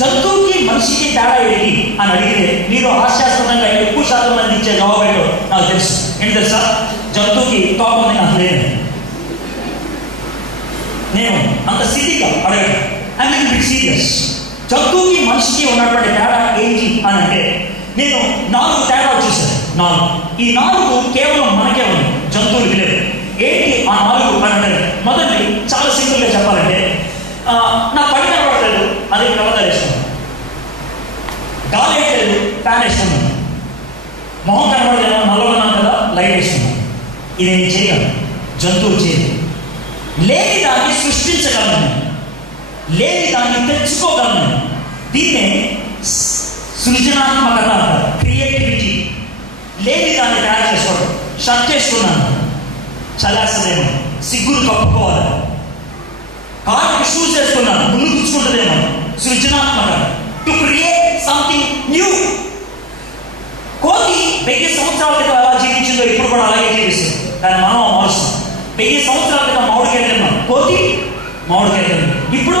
జంతువుకి మనిషికి తేడా ఏంటి అని అడిగితే మీరు హాస్యాస్పదంగా ఎక్కువ శాతం మంది ఇచ్చే జవాబు ఏంటో నాకు తెలుసు. ఏంటి తెలుసా? జంతువుకి కోపం నాకు లేదు. నేను అంత స్థితిగా అడగను. I mean bit serious. జంతువుకి మనిషికి ఉన్నటువంటి తేడా ఏంటి అని అంటే నేను 4 తేడాలు చూశాను. 4. ఈ 4 కేవలం మనకే ఉంది, జంతువులకి లేదు. ఏంటి ఆ 4 అని అంటే మొదటి చాలా సింపుల్గా చెప్పాలంటే నా పని కనబడలేదు, అది కలవదాలు వేసుకున్నాను. గాలి వేయలేదు, ఫ్యాన్ వేసుకున్నాను. మొహం కనబడలేదు, నల్లగొన్నాను కదా, లైట్ వేసుకున్నాను. ఇది నేను చేయగలను, జంతువులు చేయలేదు. లేని దాన్ని సృష్టించగలను, లేని దాన్ని తెచ్చుకోగలను. దీన్నే సృజనాత్మకత అంటారు, క్రియేటివిటీ. లేని దాన్ని తయారు చేసుకోవడం. షర్ట్ చేసుకున్నాను, చల్లేస్తుందేమో, సిగ్గులు కప్పుకోవాలి. కాళ్ళకి షూస్ వేసుకున్నాను, ముళ్ళు పుచ్చుకుంటుందేమో. సృజనాత్మక, టు క్రియేట్ సంథింగ్ న్యూ. కోతి 1000 సంవత్సరాల క్రితం ఎలా జీవించిందో ఇప్పుడు కూడా అలాగే జీవిస్తుంది. కానీ మనం మారుస్తాం. 1000 సంవత్సరాల క్రితం మామిడికాయ తిన్నాం, కోతి మామిడికాయ తిన్నాం. ఇప్పుడు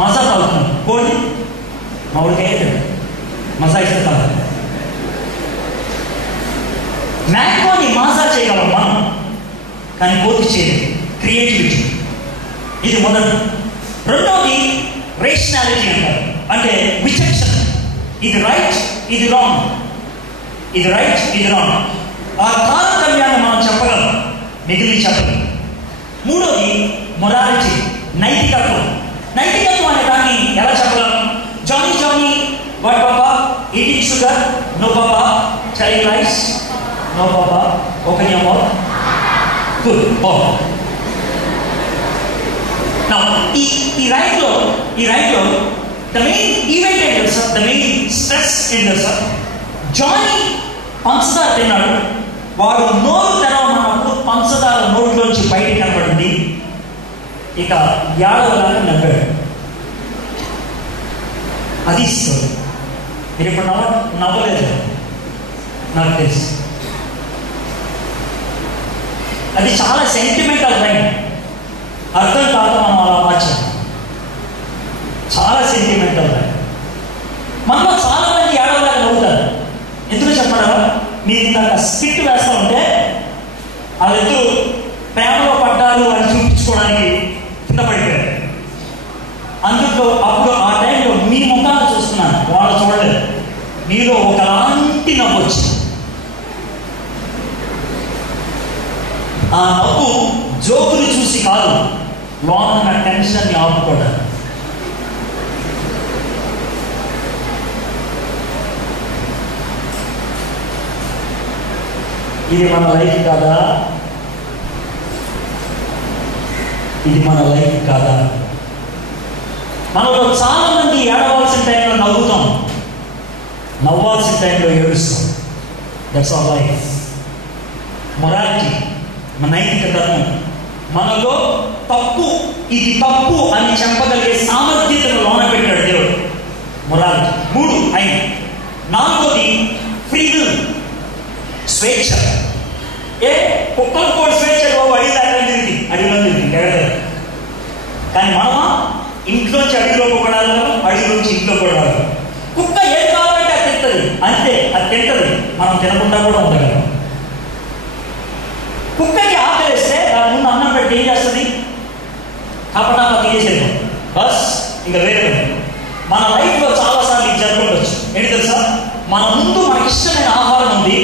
మజా తాగుతున్నాం, కోతి మామిడికాయ తిన్నాం. మజా ఇస్తే కాదు. మ్యాంగోని మజా చేయగలం మనం, కానీ కోతి చేయలేదు. క్రియేటివిటీ, ఇది మొదటి. రెండవది రేషనాలిటీ అంటారు, అంటే విచక్షణ. ఇది రైట్, ఇది రాంగ్, ఇది రైట్, ఇది రాంగ్. ఆ తారతమ్యాన్ని మనం చెప్పగలం, మిగిలిన చెప్పగలం. మూడోది మొరాలిటీ, నైతికత్వం. నైతికత్వం అనే దాన్ని ఎలా చెప్పగలం? Johnny what papa, eating sugar, no papa, telling lies, no papa, open your mouth, good papa. ఈ రైట్లో ద మెయిన్ ఈవెంట్ ఏంటో సార్, ద మెయిన్ స్ట్రెస్ ఏంటో సార్, జానీ పంచదార తిన్నాడు. వాడు నోరు తెరవమన్నప్పుడు పంచదార నోట్లోంచి బయటికి కనబడింది. ఇక ఏడవలాగా నవ్వాడు. అది స్టోరీ. మీరు ఇప్పుడు నవ్వలేదు నాకు తెలుసు. అది చాలా సెంటిమెంటల్ రైట్. అర్థం కాదు మనం అలా మార్చాం. చాలా సెంటిమెంటల్ రైట్. మనలో చాలా మంది ఏడవలాగా నవ్వుతారు. ఎందుకు చెప్పడం? మీరు ఇందాక స్కిట్ వేస్తూ ఉంటే వాళ్ళిద్దరూ ప్రేమలో పడ్డారు అని చూపించుకోవడానికి కింద పడిపోయారు. అందులో అప్పుడు ఆ టైంలో మీ ముఖాన్ని చూస్తున్నాను, వాళ్ళు చూడలేదు. మీలో ఒకలాంటి నవ్వు వచ్చింది. ఆ నవ్వు జోకులు చూసి కాదు, లోనున్న టెన్షన్ని ఆపుకోవడానికి. ఇది మన లైఫ్ కాదా? ఇది మన లైఫ్ కాదా? మనలో చాలా మంది ఏడవలసిన టైంలో నవ్వుతాం, నవ్వాల్సిన టైంలో ఏడుస్తాం. That's our life. మొరాలిటీ, మన నైతిక ధర్మం. మనలో తప్పు, ఇది తప్పు అని చెప్పగలిగే సామర్థ్యతను లోన పెట్టాడు దేవుడు. మొరాలిటీ. 3 అయిన. 4ది ఫ్రీ విల్, స్వేచ్ఛ. కుక్కలు కూడా స్వేచ్ఛ అడిగిలో తిరిగి కానీ మనమా ఇంట్లోంచి అడిగిలో పోగడాలి, అడిగిలోంచి ఇంట్లో పోగడాలి. కుక్క ఏం కావాలంటే అది తింటది, అంతే. అది తింటది, మనం తినకుండా కూడా ఉండగలం. కుక్కకి ఆకలిస్తే దాని ముందు అన్నం పెట్టి ఏం చేస్తుంది? కపటా తీసేసేది బస్, ఇంకా వేరే. మన లైఫ్లో చాలాసార్లు ఇది జరుగుతుండొచ్చు. ఏంటి తెలుసా? మన ముందు మనకి ఇష్టమైన ఆహారం ఉంది,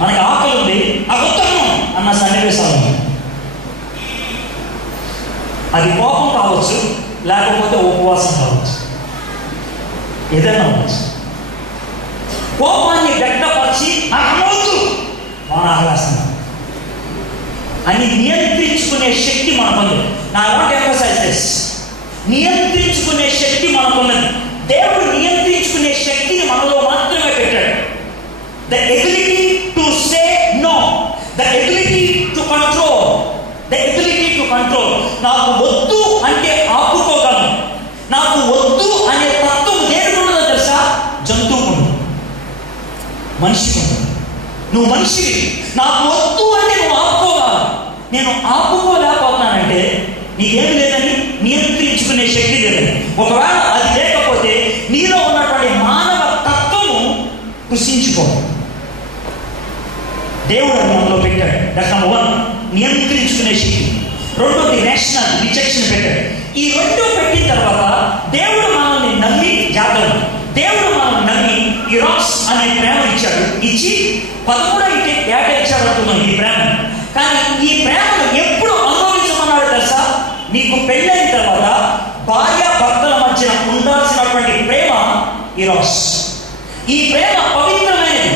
మనకి ఆకలి ఉంది, అగొత్తను అన్న సన్నివేశాలు ఉంది. అది కోపం కావచ్చు, లేకపోతే ఉపవాసం కావచ్చు, ఏదైనా అవ్వచ్చు. కోపాన్ని వ్యక్తపరిచి అర్థమవుతూ మన ఆహ్లాసం అని నియంత్రించుకునే శక్తి మనకుంది. నా వాంట్ ఎంఫసైజ్ దిస్. నియంత్రించుకునే శక్తి మనకున్నది. దేవుడు నియంత్రించుకునే శక్తిని మనలో మాత్రమే పెట్టాడు. The ability to say no, the ability to control, the ability to control. నాకు వద్దు అంటే ఆపుకోగలను. నాకు వద్దు అనే తత్వం దేనికున్నదో తెలుసా? జంతువుకు, మనిషికి. నువ్వు మనిషివి, నాకు వద్దు అంటే నువ్వు ఆపుకోగలవు. నేను ఆపుకోలేకపోతున్నానంటే నీకేమి లేదని, నియంత్రించుకునే శక్తి లేదని. ఒకవేళ అది లేకపోతే నీలో ఉన్నటువంటి మానవ తత్వము కృషించుకో. దేవుడు అది మనలో పెట్టాడు. దట్ నంబర్ 1, నియంత్రించుకునే శక్తి. రెండోది రేషనల్, విచక్షణ పెట్టాడు. ఈ 2 పెట్టిన తర్వాత దేవుడు మనల్ని నమ్మి జాగ్రత్త. దేవుడు మనల్ని నమ్మి ఇరాస్ అనే ప్రేమ ఇచ్చాడు. ఇచ్చి 13 ఏట ఇచ్చాడు అంటున్నాం ఈ ప్రేమ. కానీ ఈ ప్రేమను ఎప్పుడు అనుభవించమన్నాడు తెలుసా? నీకు పెళ్ళైన తర్వాత భార్య భర్తల మధ్య ఉండాల్సినటువంటి ప్రేమ ఇరాస్. ఈ ప్రేమ పవిత్రమైనది.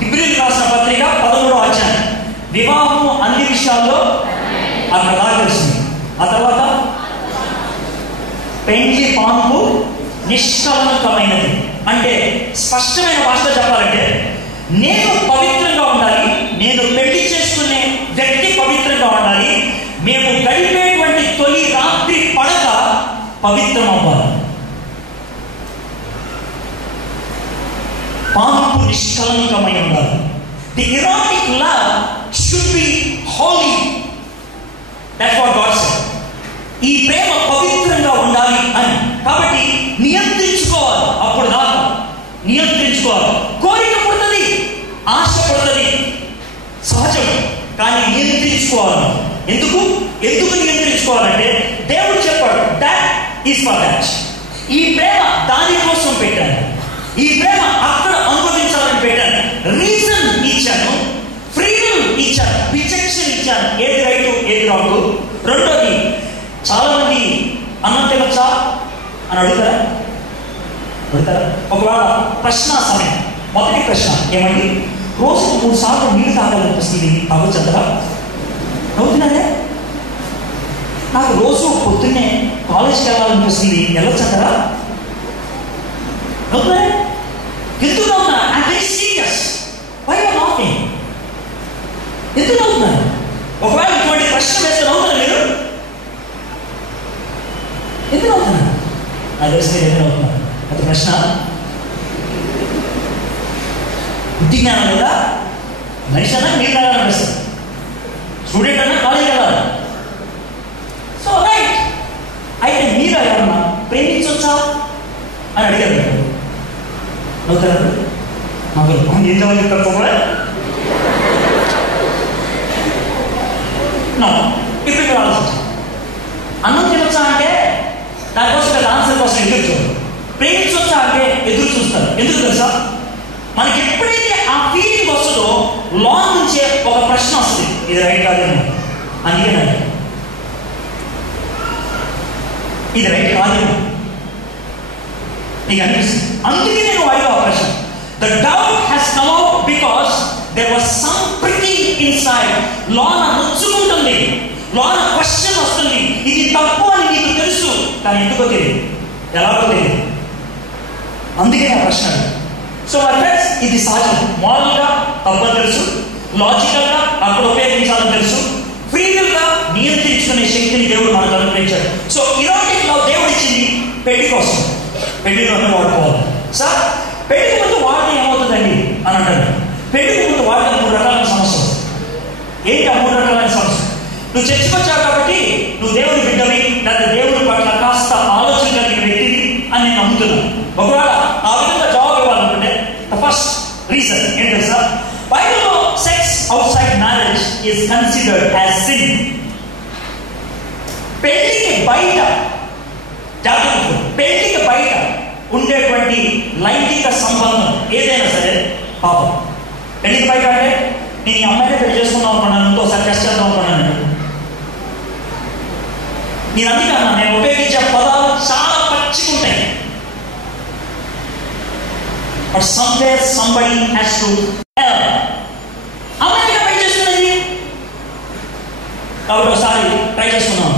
హెబ్రీయులకు రాసిన పత్రిక 13వ అధ్యాయం. వివాహం అన్ని విషయాల్లో అక్కడ తెలిసింది. ఆ తర్వాత పెండ్లి పాన్పు నిష్కలంకమైనది. అంటే స్పష్టమైన భాషలో చెప్పాలంటే, నేను పవిత్రంగా ఉండాలి, నేను పెళ్లి చేసుకునే వ్యక్తి పవిత్రంగా ఉండాలి, మేము గడిపేటువంటి తొలి రాత్రి పడక పవిత్రం అవ్వాలి. పాన్పు నిష్కలంకమై ఉండాలి. The erotic love should be Holi. That's what God said. ఈ ప్రేమ పవిత్రంగా ఉండాలి అని. కాబట్టి నియంత్రించుకోవాలి. అప్పుడు దాకా నియంత్రించుకోవాలి. కోరిక పుడుతుంది, ఆశ పుడుతుంది, సహజం. కానీ నియంత్రించుకోవాలి. ఎందుకు నియంత్రించుకోవాలంటే దేవుడు చెప్పాడు, దట్ ఈస్ ఫర్ దట్. ఈ ప్రేమ దానికోసం పెట్టాను, ఈ ప్రేమ అక్కడ అనుభవించాలని పెట్టాను. రీజన్ ఇచ్చాను, ఫ్రీడమ్ ఇచ్చాను, విచక్షణ ఇచ్చాను, ఏది రైట్ ఏది రాంగ్. రెండోది, చాలా మంది అన్నం తినొచ్చా అని అడుగుతారా? ఒకవేళ ప్రశ్న సమయం, మొదటి ప్రశ్న ఏమండి, రోజుకు 3 సార్లు నీళ్ళు తాగాలనిపిస్తుంది, తాగొచ్చంతగా? అవుతున్నారే. నాకు రోజు పొద్దున్నే కాలేజ్కి వెళ్ళాలనిపిస్తుంది, వెళ్ళొచ్చంటారా? అవుతున్నారే. ఎందుకు అవుతున్నా? I'm very serious. Why are nodding? ఎందుకు అవుతున్నారు? ఒకవేళ ఇటువంటి ప్రశ్న వేస్తే అవుతారు మీరు? ఎందుకు అవుతున్నారు? నాకు తెలిసి మీరు ఎందుకు అవుతున్నారు? అది ప్రశ్న. బుద్ధి జ్ఞానం లేదా? మనిషి అన్నా మీరు తాగాలనిపిస్తుంది, స్టూడెంట్ అన్నా కాలేజీకి వెళ్ళాలి. So right. అయితే మీరు ఎవరన్నా ప్రేమించవచ్చా అని అడిగారు మీరు, అవుతారు? మాకు ఏం జవాబు చెప్తారు? ఇప్పుడు ఇక్కడ ఆలోచించాం. అన్నం తినొచ్చా అంటే దానికోసం కదా ఆన్సర్ కోసం ఎదురు చూడరు. ప్రేమించవచ్చా అంటే ఎదురు చూస్తారు. ఎందుకు తెలుసా? మనకి ఎప్పుడైతే ఆ ఫీలింగ్ వస్తుందో లాంగ్ నుంచే ఒక ప్రశ్న వస్తుంది, ఇది రైట్ కాదేమో. అందుకేనండి, ఇది రైట్ కాదేమో నీకు అనిపిస్తుంది. అందుకే నేను అడిగా ఆ ప్రశ్న. The doubt has come out because there was some pricking inside. లోన నొచ్చుకుంటుంది, లోన క్వశ్చన్ వస్తుంది, ఇది తప్పు అని నీకు తెలుసు, కానీ ఎందుకో తెలియదు, ఎలాగో తెలియదు. అందుకే ఆ ప్రశ్న. సో మై ఫ్రెండ్స్, ఇది సహజం. మారల్గా తప్పని తెలుసు, లాజికల్గా అక్కడ ఉపయోగించాలని తెలుసు, ఫ్రీగా నియంత్రించుకునే శక్తిని దేవుడు మనకు అనుగ్రహించాడు. సో ఇరాటిక్ లవ్ దేవుడు ఇచ్చింది పెళ్లి కోసం. పెళ్లిలోనే వాడుకోవాలి. సార్ పెళ్లికి ముందు వాడితే ఏమవుతుందండి అని అంటారు. పెళ్లికి ముందు వాడిన 3 రకాలైన సమస్యలు. ఏంటి ఆ 3 రకాలైన సమస్య? నువ్వు చర్చకొచ్చావు కాబట్టి నువ్వు దేవుని బిడ్డవి, లేదా దేవుని పట్ల కాస్త ఆలోచన కలిగిన వ్యక్తివి అని నేను నమ్ముతున్నాను. ఒకవేళ ఆ విధంగా జవాబు ఇవ్వాలనుకుంటే ఫస్ట్ రీజన్ ఏంటి తెలుసా? బైబిల్లో sex out side marriage is considered as sin. పెళ్లికి బయట, పెళ్లికి బయట ఉండేటువంటి లైంగిక సంబంధం ఏదైనా సరే పాపం. పెళ్లికి బయట అంటే నేను ఈ అమ్మాయిని పెళ్లి చేసుకుందాం అనుకున్నాను, ఇంకోసారి టెస్ట్ చేద్దాం అనుకున్నాను. నేను అందుకే అన్నా, నేను ఉపయోగించే పదాలు చాలా పచ్చిగుంటాయి. But somewhere somebody has to help. అమ్మాయిగా పెళ్లి చేసుకున్నది కాబట్టి ఒకసారి ట్రై చేసుకున్నాం.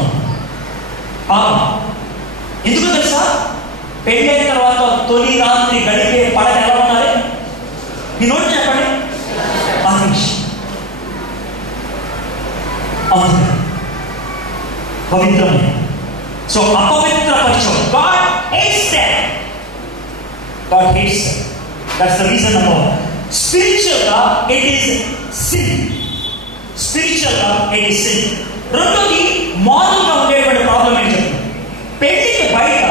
ఎందుకు తెలుసా? పెళ్లి అయిన తర్వాత తొలి రాత్రి గడిపే పడక ఎలా ఉండాలి? మీ నోటి చెప్పండి. పవిత్రమే. సో అపవిత్ర పరిచయం. God hates that. God hates that. That's the reason number 1. Spiritual గా it is sin. Spiritual గా it is sin. రెండోది moral గా ఉండేటువంటి ప్రాబ్లం ఏంటి చెప్పండి? పెళ్లికి బయట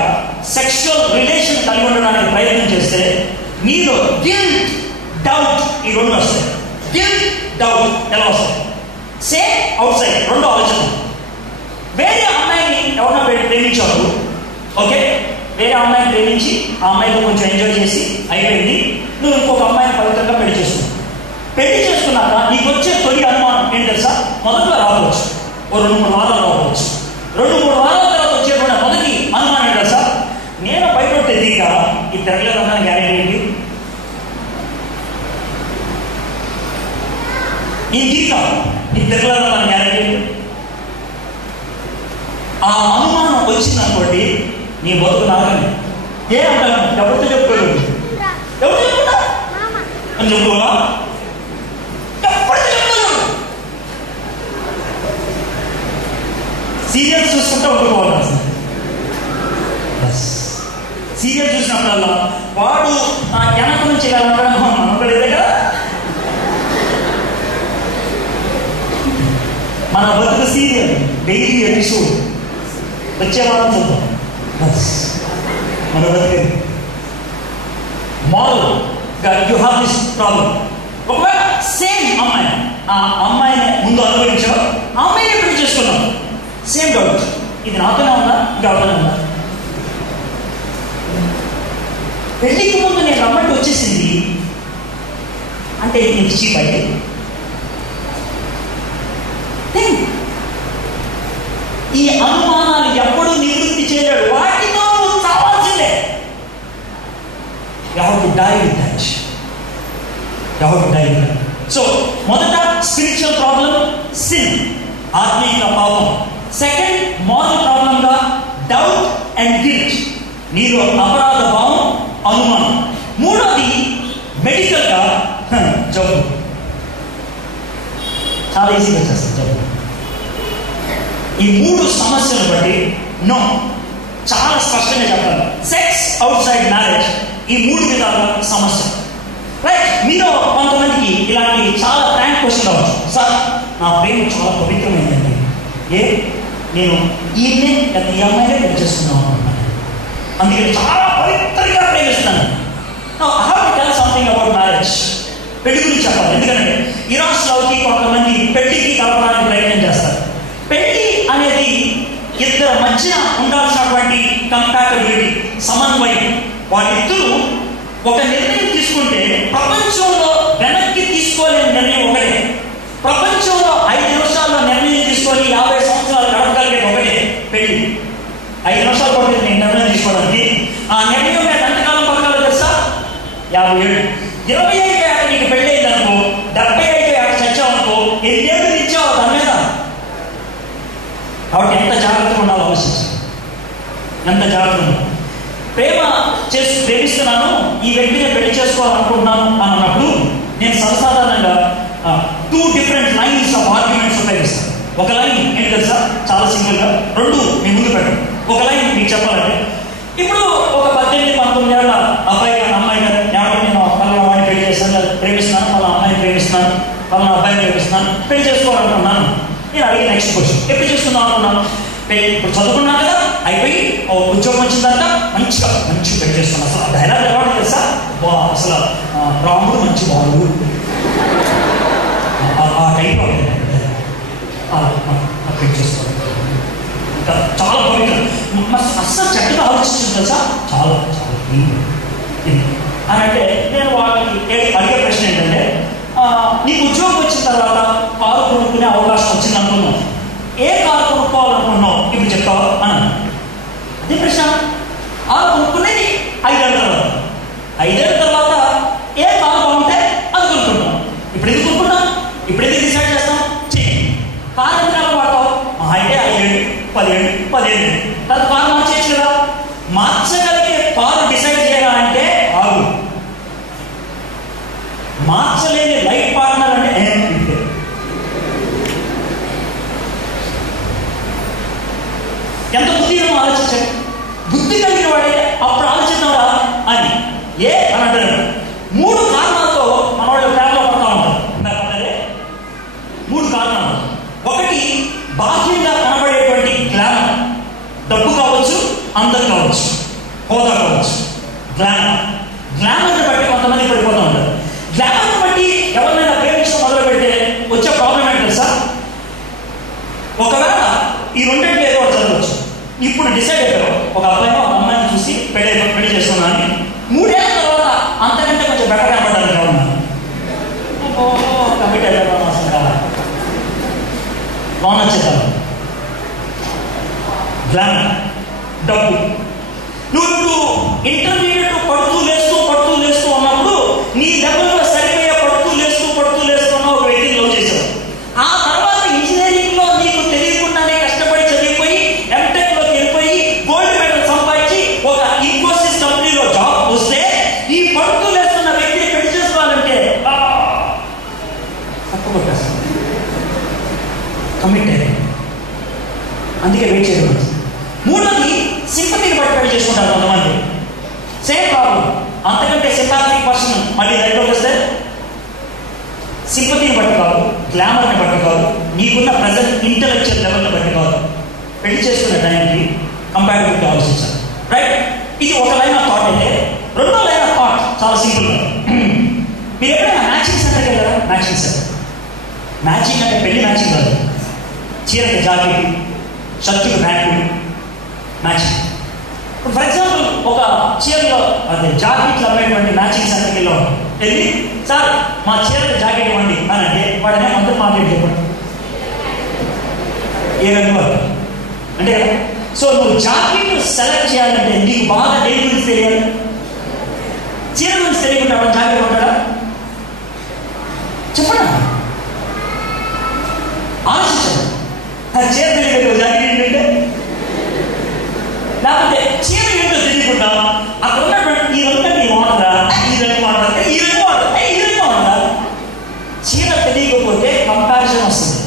సెక్షువల్ రిలేషన్ కలిగి ఉండడానికి ప్రయత్నం చేస్తే నీలో గిల్ట్, డౌట్ ఈ 2 వస్తాయి. గిల్ట్, డౌట్ ఎలా వస్తాయి? సేమ్ అవుట్ సైడ్ 2 ఆలోచన. వేరే అమ్మాయిని ఎవరైనా ప్రేమించావు, ఓకే, వేరే అమ్మాయిని ప్రేమించి ఆ అమ్మాయితో కొంచెం ఎంజాయ్ చేసి అయిపోయింది, నువ్వు ఇంకొక అమ్మాయిని పవిత్రంగా పెళ్లి చేసుకున్నావు. పెళ్లి చేసుకున్నాక నీకు వచ్చే తొలి అనుమానం ఏంటి తెలుసా? మొదట్లో రావచ్చు, ఓ 2-3 వారాలు రావచ్చు. 2-3 వారాల తర్వాత వచ్చేటువంటి మొదటి అనుమానం ఏంటి తెలుసా? నేను బయట తెలియక ఈ తెరలేదన్న గ్యారెంటీ ఏంటి? ఈ తీకా ఈ తెరలేదన్న గ్యారెంటీ ఏంటి? ఆ అనుమానం వచ్చిందనుకోండి, నీ బతుకు నాకని ఏ అంటాను? ఎవరితో చెప్పుకోలేదు, ఎవరు చెప్పుకుంటా అని చెప్పుకోవా? ఎప్పటికీ చెప్పుకోలేదు. సీరియల్స్ చూసుకుంటూ ఉండిపోవాలి. సీరియల్ చూసినప్పుడల్లా వాడు వెనక నుంచి ఇలా ఉండడం మనకు మన బతుకు సీరియల్ డైలీ ఎపిసోడ్ వచ్చే వారం చూద్దాం. బస్ మన బతుకు moral you have this problem. ఒకవేళ సేమ్ అమ్మాయి, ఆ అమ్మాయిని ముందు అనుభవించావు, ఆ అమ్మాయిని పెళ్లి చేసుకున్నాం, సేమ్ డౌట్, ఇది నాతోనే ఉందా ఇంకెవరితోనే ఉందా? పెళ్లికి ముందు నేను రమ్మంటే వచ్చేసింది అంటే నీకు చీప్ అయితే ఈ అనుమానాలు ఎప్పుడూ నివృత్తి చేయలేడు. వాటితో నువ్వు చావాల్సిందే. You have to die with that. You have to die with that. So, మొదట స్పిరిచువల్ ప్రాబ్లం సిన్, ఆత్మీయ పాపం. సెకండ్ మోరల్ ప్రాబ్లంగా డౌట్ అండ్ గిల్ట్, నీలో అపరాధ భావం, అనుమానం. మూడోది మెడికల్గా జబ్బు. చాలా ఈజీగా చేస్తుంది జబ్బు. ఈ మూడు సమస్యలు బట్టి నో చాలా స్పష్టంగా చెప్పాలి. సెక్స్ అవుట్ సైడ్ మ్యారేజ్, ఈ మూడు విధాల సమస్య. రైట్, మీరు కొంతమందికి ఇలాంటి చాలా ఫ్రాంక్ క్వశ్చన్ రావచ్చు. సార్, నా ప్రేమ చాలా పవిత్రమైందండి, నేను ఈయన్నే లేదా ఈ అమ్మాయినే పెళ్లి చేసుకున్నాను అనుకుంటున్నాను, అందుకని చాలా పవిత్రంగా ప్రేమిస్తున్నాను. I have to tell something about marriage. పెళ్లి గురించి చెప్పాలి. ఎందుకంటే ఇరాన్స్లోకి కొంతమంది పెళ్లికి కలపడానికి ప్రయత్నం చేస్తారు. పెళ్లి అనేది ఇద్దరు మధ్య ఉండాల్సినటువంటి కంపాటబిలిటీ, సమన్వయం. వాళ్ళిద్దరూ ఒక నిర్ణయం తీసుకుంటే ప్రపంచంలో వెనక్కి తీసుకోలేని నిర్ణయం ఒకటే. ప్రపంచంలో 5 నిమిషాల్లో నిర్ణయం తీసుకొని 50 సంవత్సరాలు గడపగలిగేది ఒకటే, పెళ్లి. 5 నిమిషాలు పడుతుంది నేను నిర్ణయం తీసుకోవడానికి. ఆ నిర్ణయం మీద ఎంతకాలం పథకాలు తెలుసా? 50 ఏళ్ళు. 25 ఏళ్ళ నీకు పెళ్లి అయిందనుకో, 75 ఏళ్ళ చచ్చావనుకో, 8 ఏళ్ళు ఇచ్చావు దాని మీద. కాబట్టి ఎంత జాగ్రత్తగా ఉండాలో ఆలోచించాలి. ఎంత జాగ్రత్తగా ఉండాలి. ప్రేమిస్తున్నాను, ఈ వ్యక్తిని పెళ్లి చేసుకోవాలనుకుంటున్నాను అని అన్నప్పుడు నేను సర్వసాధారణంగా 2 డిఫరెంట్ లైన్స్ ఆఫ్ ఆర్గ్యుమెంట్స్ ఉపయోగిస్తాను. ఒక లైన్ ఏంటి తెలుసా? చాలా సింపుల్గా 2 మీ ముందు పెట్టండి. ఒక లైన్ మీకు చెప్పాలంటే, ఇప్పుడు ఒక 18-19 ఏళ్ళ అబ్బాయి కానీ అమ్మాయి కానీ ఎవరికి నేను పలానా అమ్మాయిని పెళ్లి చేస్తాను, ప్రేమిస్తున్నాను, పలానా అమ్మాయిని ప్రేమిస్తున్నాను, పలానా అబ్బాయిని ప్రేమిస్తున్నాను, పెళ్లి చేసుకోవాలనుకున్నాను. నేను అడిగే నెక్స్ట్ క్వశ్చన్, ఎప్పుడు చేసుకుందాం అనుకున్నాను? ఇప్పుడు చదువుకున్నా కదా, అయిపోయి ఉద్యోగం వచ్చిందంట, మంచి పెళ్లి చేస్తున్నాను. అసలు ఆ డైలాగ్ ఎలా తెలుసా? అసలు రాముడు మంచి వాడు, ఆ టైప్ పెళ్లి చేసుకోవాలి. ఇంకా చాలా పవిత్రం, అస్సలు చక్కగా ఆలోచించింది తెలుసా? చాలా చాలా అని అంటే నేను వాళ్ళకి అడిగే ప్రశ్న ఏంటంటే, నీకు ఉద్యోగం వచ్చిన తర్వాత కారు కొనుక్కునే అవకాశం వచ్చింది అనుకున్నావు, ఏ కారు కొనుక్కోవాలనుకున్నావు ఇప్పుడు చెప్తావా అని. అదే ప్రశ్న. ఆ కొనుక్కునేది 5 ఏళ్ళ తర్వాత. 5 ఏళ్ళ తర్వాత ఏ కారు బాగుంటే అది కొనుక్కుంటాం. ఇప్పుడు ఎందుకు కొనుక్కుంటాం? ఇప్పుడు ఎందుకు డిసైడ్ చేస్తాం? కారు ఎంత వాడతావు? అయితే 5 ఏళ్ళు, 10 ఏళ్ళు, 15 ఏళ్ళు తర్వాత కారు మార్చేయచ్చు కదా. మార్చగలిగే కారు డిసైడ్ చేయాలంటే ఆగు. మార్చలేని లైఫ్ పార్ట్నర్ అంటే ఎంత బుద్ధిగా ఆలోచించాడు. బుద్ధి కలిగిన వాడైతే అప్పుడు ఆలోచిద్దారా అని అని అంటారు. 3 కారణాలతో మన వాళ్ళు ప్రేమలో పడతా ఉంటారు. 3 కారణాలు. ఒకటి, బాహ్యంగా కనబడేటువంటి గ్లామర్. డబ్బు కావచ్చు, అందం కావచ్చు, హోదా కావచ్చు. గ్లామర్ని బట్టి కొంతమంది పడిపోతూ ఉంటారు. గ్లామర్ని బట్టి ఎవరినైనా ప్రేమించడం మొదలు పెడితే వచ్చే ప్రాబ్లం ఏంటి తెలుసా? ఒకవేళ ఈ రెండింటిలో ఏదో ఒకటి చదవచ్చు. ఇప్పుడు డిసైడ్ అయిపోయావు, ఒక అబ్బాయిని ఒక అమ్మాయిని చూసి పెళ్లి చేస్తున్నా అని. 3 ఏళ్ళ తర్వాత అంతకంటే కొంచెం బెటర్ కనపడాలి కావున్నాను. కమిట్ అయిపోవడం అవసరం కావాలి. లోన్ వచ్చేద్దాం. గ్లామర్, డబ్బు. నువ్వు ఇప్పుడు ఇంటర్మీడియట్ పడుతూ లేస్తూ ఉన్నప్పుడు నీ లెవెల్లో సరిపోయే పడుతూ లేస్తూ ఉన్న ఒక వ్యక్తిని లవ్ చేశావు. ఆ తర్వాత ఇంజనీరింగ్లో నీకు తెలియకుండానే కష్టపడి చదివిపోయి ఎంటెక్లోకి వెళ్ళిపోయి గోల్డ్ మెడల్ సంపాదించి ఒక ఇన్ఫోసిస్ కంపెనీలో జాబ్ వస్తే ఈ పడుతూ లేస్తున్న వ్యక్తిని పెళ్లి చేసుకోవాలంటే కమిట్ అయ్యారు. అందుకే వెయిట్ చేయడం. మూడోది, సింపతిని బట్టి పెళ్లి చేసుకుంటారు కొంతమంది. Same problem. అంతకంటే సింపాథిక్ పర్సన్ మళ్ళీ లైఫ్లోకి వస్తే సింపతిని బట్టి కాదు, గ్లామర్ని బట్టి కాదు, నీకున్న ప్రజెంట్ ఇంటలెక్చువల్ లెవెల్ని బట్టి కాదు, పెళ్లి చేసుకునే టైంకి కంపారిటివ్గా ఆలోచించాలి. రైట్? ఇది ఒక లైన్ ఆఫ్ థాట్. అయితే రెండో లైన్ ఆఫ్ థాట్ చాలా సింపుల్గా, మీరు ఎప్పుడైనా మ్యాచింగ్ సెంటర్కి వెళ్ళారా? మ్యాచింగ్ సెంటర్, మ్యాచింగ్ అంటే పెళ్లి మ్యాచింగ్ కాదు, చీరకి జాకెట్, షర్టుకి ప్యాంటు మ్యాచింగ్. ఫర్ ఎగ్జాంపుల్ ఒక చీరలో అదే జాకెట్లు అమ్మేటువంటి మ్యాచింగ్ సెంటర్కి వెళ్ళి, సార్ మా చీరకి జాకెట్ ఇవ్వండి అని అంటే వాడనే మొత్తం మార్కెట్ చెప్పండి ఏ రంగు అంటే కదా. సో నువ్వు జాకెట్ సెలెక్ట్ చేయాలంటే నీకు బాగా దేని గురించి తెలియాలి? చీర గురించి తెలియకుండా వాడు జాకెట్ ఉంటాడా? చెప్పండి, ఆలోచించండి. చీర తెలియదు జాకెట్ ఏంటంటే, లేకపోతే చీర ఏంటో తెలియకుండా అక్కడ ఉన్నటువంటి ఈ రంగు నీ వాడరా, ఈ రంగు వాడరా, ఈ రంగు వాడరా, ఈ రంగు వాడరా. చీర తెలియకపోతే కంపారిజన్ వస్తుంది.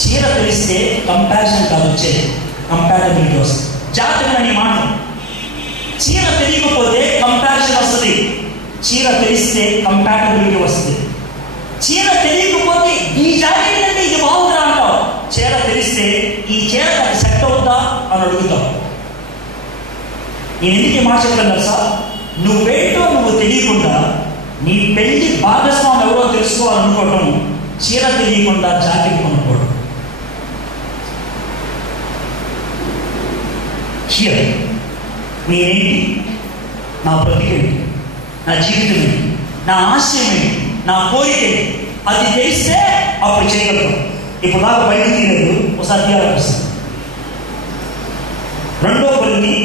చీర తెలిస్తే కంపారిజన్ కాదు వచ్చేది, కంపాటబిలిటీ వస్తుంది. జాగ్రత్తగా నీ మాట. చీర తెలియకపోతే కంపారిజన్ వస్తుంది, చీర తెలిస్తే కంపాటబిలిటీ వస్తుంది. చీర తెలియకపోతే ఈ జాకెట్ అంటే ఇది బాగుందా అంటావు, చీర తెలిస్తే ఈ చీర సెట్ అవుతా అని అడుగుతావు. నేను ఎందుకు ఈ మాట చెప్పగలను సార్? నువ్వేంటో నువ్వు తెలియకుండా నీ పెళ్లి భాగస్వామి ఎవరో తెలుసుకోవాలనుకోవటం, చీర తెలియకుండా జాకెట్ కొనుక్కోవడం. చీర నేనేంటి, నా బ్రతికేంటి, నా జీవితం ఏంటి, నా ఆశయం ఏంటి, నా కోరిక ఏంటి, అది తెలిస్తే అప్పుడు చేయగలుగుతాం. ఇప్పుడు నాకు బయట తీయలేదు, ఒకసారి తీయాలనిపిస్తుంది. 2 కొరింథీ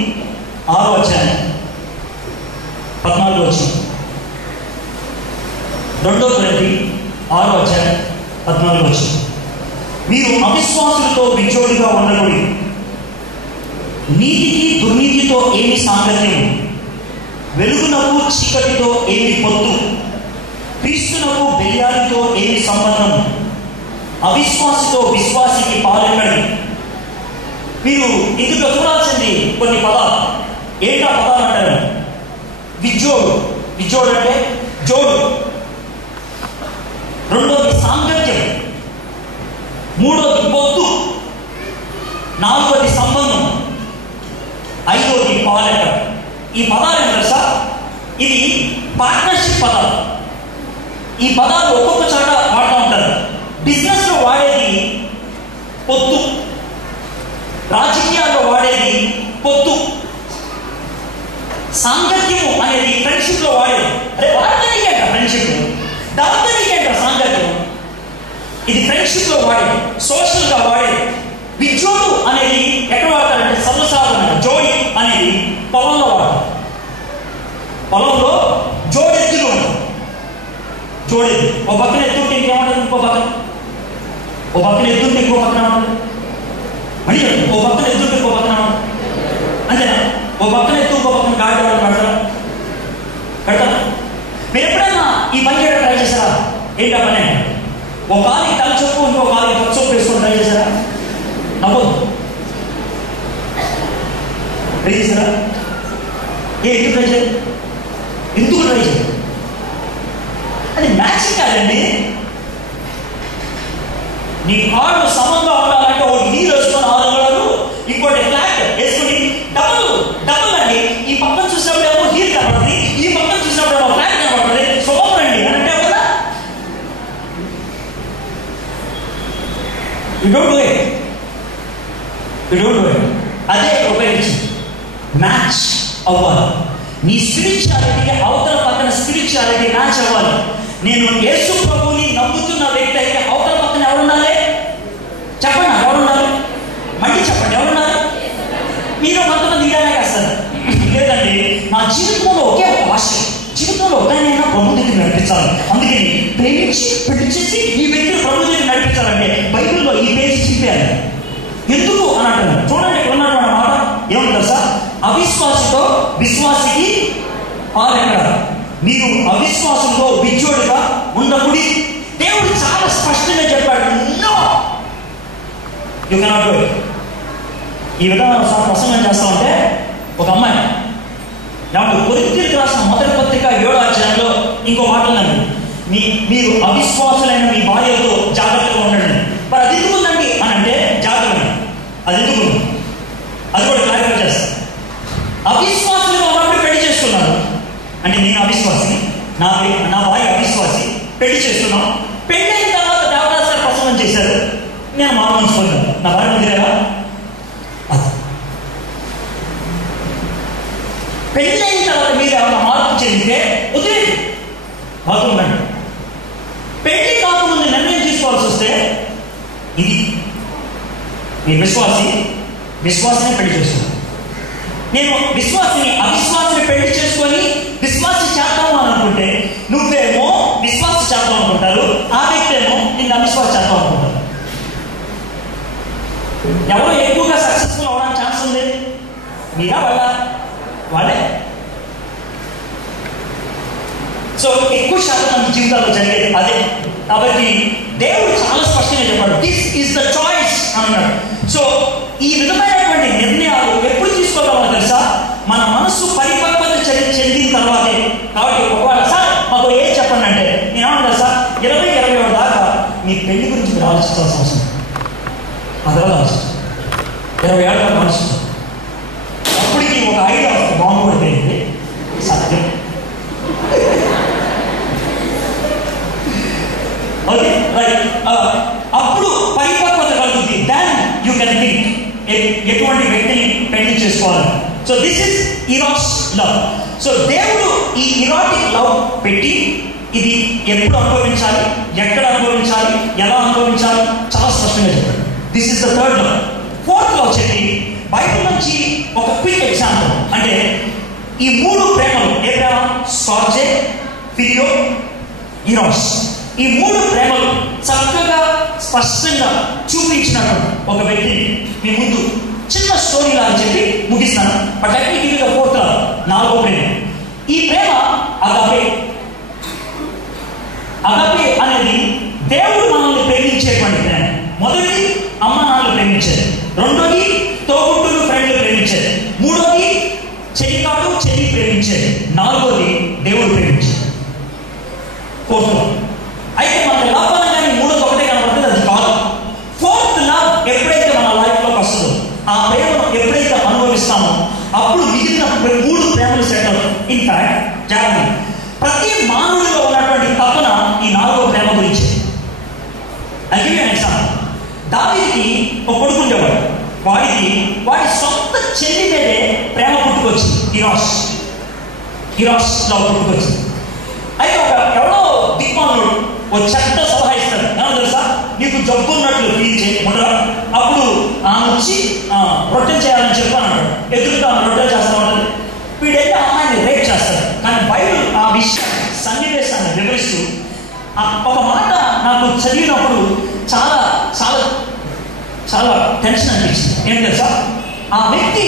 6:14 2 కొరింథీ 6:14 మీరు అవిశ్వాసులతో విచ్చోడిగా ఉండకూడదు, నీతికి దుర్నీతితో ఏమి సాంగత్యము, వెలుగునకు చీకటితో ఏమి పొత్తు, క్రీస్తునకు బెల్యాలతో ఏమి సంబంధము, అవిశ్వాసితో విశ్వాసికి పాలెక్కడి. మీరు ఇందులో చూడాల్సింది కొన్ని పదాలు. ఏంటా పదాలు అంటారు? విజ్జోడు, విజ్జోడు అంటే జోడు. రెండోది సాంగత్యం, మూడోది పొత్తు, నాలుగోది సంబంధం, ఐదోది పాలెక్క. ఈ పదాలు ఏంటో సార్, ఇది పార్ట్నర్షిప్ పదాలు. ఈ పదాలు ఒక్కొక్క చోట వాడుతూ ఉంటారు. బిజినెస్లో వాడేది పొత్తు, రాజకీయాల్లో వాడేది పొత్తు, సాంగత్యము అనేది ఫ్రెండ్షిప్లో వాడేది. అరే వాడతానికేంట ఫ్రెండ్షిప్, దాంతోనికేంట సాంగత్యం, ఇది ఫ్రెండ్షిప్లో వాడేది, సోషల్గా వాడేది. విజ్జోడు అనేది ఎక్కడ వాడతారంటే సర్వసాధారణంగా జోడి అనేది పొలంలో వాడతారు. పొలంలో జోడెత్తులు ఉంటాయి. జోడెద్దు ఒక పక్కన ఎత్తుంటే ఇంకేమంటుంది, ఇంకో పక్కన ఓ పక్కన ఎత్తుంటే ఇంకో పక్కన ఉంటుంది. మళ్ళీ ఓ పక్కన ఎత్తుంటే ఇంకో పక్కన ఉంటుంది. అంతేనా? ఓ పక్కన ఎత్తు ఇంకో పక్కన గాడి కడతారా? కడతారా? మీరు ఎప్పుడైనా ఈ పని చేయడం ట్రై చేశారా? ఏంటా పని? ఒక కాలికి తల చొప్పు, ఇంకో కాలికి పచ్చ చొప్పు వేసుకొని ట్రై చేశారా? నవ్వదు. ట్రై చేశారా? ఎందుకు ట్రై చేయాలి? ఎందుకు ట్రై చేయాలి? అది మ్యాచింగ్ కాదండి. నీ కాళ్ళు సమంగా ఉండాలంటే ఒకటి నీళ్ళు వేసుకొని 6 అంగుళాలు, ఇంకోటి ఫ్లాట్ వేసుకుని డబుల్ డబుల్ అండి. ఈ పక్కన చూసినప్పుడు ఏమో హీల్ కనబడుతుంది, ఈ పక్కన చూసినప్పుడు ఏమో ఫ్లాట్ కనబడుతుంది. సూపర్ అండి అని అంటే కదా. You don't do it, you don't do it. అదే ఉపయోగించింది. మ్యాచ్ అవ్వాలి. నీ స్పిరిచువాలిటీ అవతల పక్కన స్పిరిచువాలిటీ మ్యాచ్ అవ్వాలి. నేను యేసు ప్రభువుని నమ్ముతున్న వ్యక్తి అయితే అవతల పక్కన ఎవరున్నారు? చెప్పండి, ఎవరున్నారు? మళ్ళీ చెప్పండి, ఎవరున్నారు? మీరు కొంతమంది ఇలానే వేస్తారు. లేదండి, నా జీవితంలో ఒకే ఒక ఆశ, జీవితంలో ఒకనైనా ప్రభు దగ్గర నడిపించాలి, అందుకని ప్రేమించి పెళ్లి చేసి ఈ వ్యక్తిని ప్రభు దగ్గర నడిపించాలంటే బైబిల్లో ఈ పేజీ చెప్పారు. ఎందుకు అని అంటున్నారు. చూడండి, ఇక్కడ ఉన్నటువంటి మాట ఏమంటారు సార్? అవిశ్వాసతో విశ్వాసికి పాలెక్కడ. మీరు అవిశ్వాసంలో విజ్జోడిగా ఉండకూడదు. దేవుడు చాలా స్పష్టంగా చెప్పాడు, no you cannot do it. ఈ విధంగా ప్రసంగం చేస్తా ఉంటే ఒక అమ్మాయి ఏమంటే కొరింథీయులకు రాసిన మొదటి పత్రిక 7వ అధ్యాయంలో ఇంకో మాట ఉందండి. మీరు అవిశ్వాసులైన మీ భార్యతో జాగ్రత్తగా ఉండండి. అంటే నేను అవిశ్వాసిని, నా భార్య అవిశ్వాసి, పెళ్లి చేస్తున్నాం. పెళ్ళైన తర్వాత దేవదాస్ గారు ప్రసంగం చేశారు, నేను మారు మనసు పొందాను. నా భార్య వదిలేరా? అది పెళ్ళైన తర్వాత మీరు ఏమైనా మార్పు చెందితే వదిలేదు, బాగుందండి. పెళ్లి కాకముందు నిర్ణయం తీసుకోవాల్సి వస్తే ఇది నేను విశ్వాసిని పెళ్లి చేస్తున్నాను. నేను విశ్వాసిని అవిశ్వాసిని పెళ్లి చేసుకొని విశ్వాసి చేద్దాము అని అనుకుంటే నువ్వేమో విశ్వాసి చేద్దాం అనుకుంటారు, ఆ వ్యక్తి ఏమో నిన్ను అవిశ్వాసి చేద్దాం అనుకుంటారు. ఎవరు ఎక్కువగా సక్సెస్ఫుల్ అవడానికి ఛాన్స్ ఉంది? మీరా వాళ్ళే. సో ఎక్కువ శాతం మన జీవితాల్లో జరిగేది అదే. కాబట్టి దేవుడు చాలా స్పష్టంగా చెప్పాడు, దిస్ ఈస్ ద చాయిస్ అన్నాడు. సో ఈ విధమైనటువంటి నిర్ణయాలు ఎప్పుడు తీసుకోగలమో తెలుసా? మన మనస్సు పరిపక్వత చెందిన తర్వాతే. కాబట్టి ఒకవేళ సార్ మాకు ఏం చెప్పండి అంటే నేను ఏమన్నా సార్ 20-21 దాకా మీ పెళ్లి గురించి మీరు ఆలోచించాల్సిన అవసరం అదలా ఆలోచించాలి. 20 ఏళ్ళ ఆలోచించాలి. అప్పటికి ఒక ఐడియా బాంబు పడిపోయింది, సత్యం. Okay right. అప్పుడు పరిపక్వత కలుగుతుంది. దాన్ యూ కెన్ థింక్ ఎటువంటి వ్యక్తిని పెళ్లి చేసుకోవాలి. So this is ఇరాస్ love. So దేవుడు ఈ ఇరాటిక్ లవ్ పెట్టి ఇది ఎప్పుడు అనుభవించాలి, ఎక్కడ అనుభవించాలి, ఎలా అనుభవించాలి చాలా స్పష్టంగా చెప్పాడు. This is the third love. Fourth love చెప్పి బైబిల్ నుంచి ఒక క్విక్ ఎగ్జాంపుల్. అంటే ఈ 3 ప్రేమలు ఏ ప్రేమ? స్కార్జే, ఫిలియో, ఇరాస్. ఈ 3 ప్రేమలు చక్కగా స్పష్టంగా చూపించినట్టు ఒక వ్యక్తిని మీ ముందు చిన్న స్టోరీ లాగా చెప్పి ముగిస్తాను. బట్ టెక్నికల్గా ఫోర్త్ లవ్, 4వ ప్రేమ. ఈ ప్రేమ అగాపే. అగాపే అనేది దేవుడు మనల్ని ప్రేమించేటువంటి ప్రేమ. మొదటిది అమ్మ నాన్నలు ప్రేమించేది, రెండోది తోబుట్టులు ఫ్రెండ్లు ప్రేమించేది, మూడోది చెలికాడు చెల్లి ప్రేమించేది, నాలుగోది దేవుడు ప్రేమించేది. Fourth love. అయితే మనకి లవ్ అనగానే 3 ఒకటే కనబడుతుంది, అది కాదు. ఫోర్త్ లవ్ ఎప్పుడైతే మన లైఫ్లోకి వస్తుందో, ఆ ప్రేమను ఎప్పుడైతే అనుభవిస్తామో అప్పుడు మిగిలిన 3 ప్రేమలు సెట్ అవుతాయి. ఇన్ఫాక్ట్ జాగ్రత్త, ప్రతి మానవుడిలో ఉన్నటువంటి తపన ఈ 4వ ప్రేమ గురించి. అది ఎగ్జాంపుల్. దావీదుకి ఒక కొడుకు ఉండేవాడు. వాడి సొంత చెల్లి మీదే ప్రేమ పుట్టుకొచ్చింది. ఇరాస్ లవ్ పుట్టుకొచ్చింది. అయితే ఎవడో దిక్మానుడు ఒక చెత్త సలహా ఇస్తాడు. ఏమో తెలుసా, నీకు జబ్బు ఉన్నట్లు ఫీల్ చేయకుండా అప్పుడు ఆమె వచ్చి రొట్టె చేయాలని చెప్పి అన్నాడు. ఎదురుగా ఆమె రొట్టె చేస్తా ఉంటుంది. వీడైతే అమ్మాయిని రేప్ చేస్తాడు. కానీ బైబిల్ ఆ విషయం సన్నివేశాన్ని వివరిస్తూ ఒక మాట నాకు చదివినప్పుడు చాలా చాలా చాలా టెన్షన్ అనిపించింది. ఏం తెలుసా, ఆ వ్యక్తి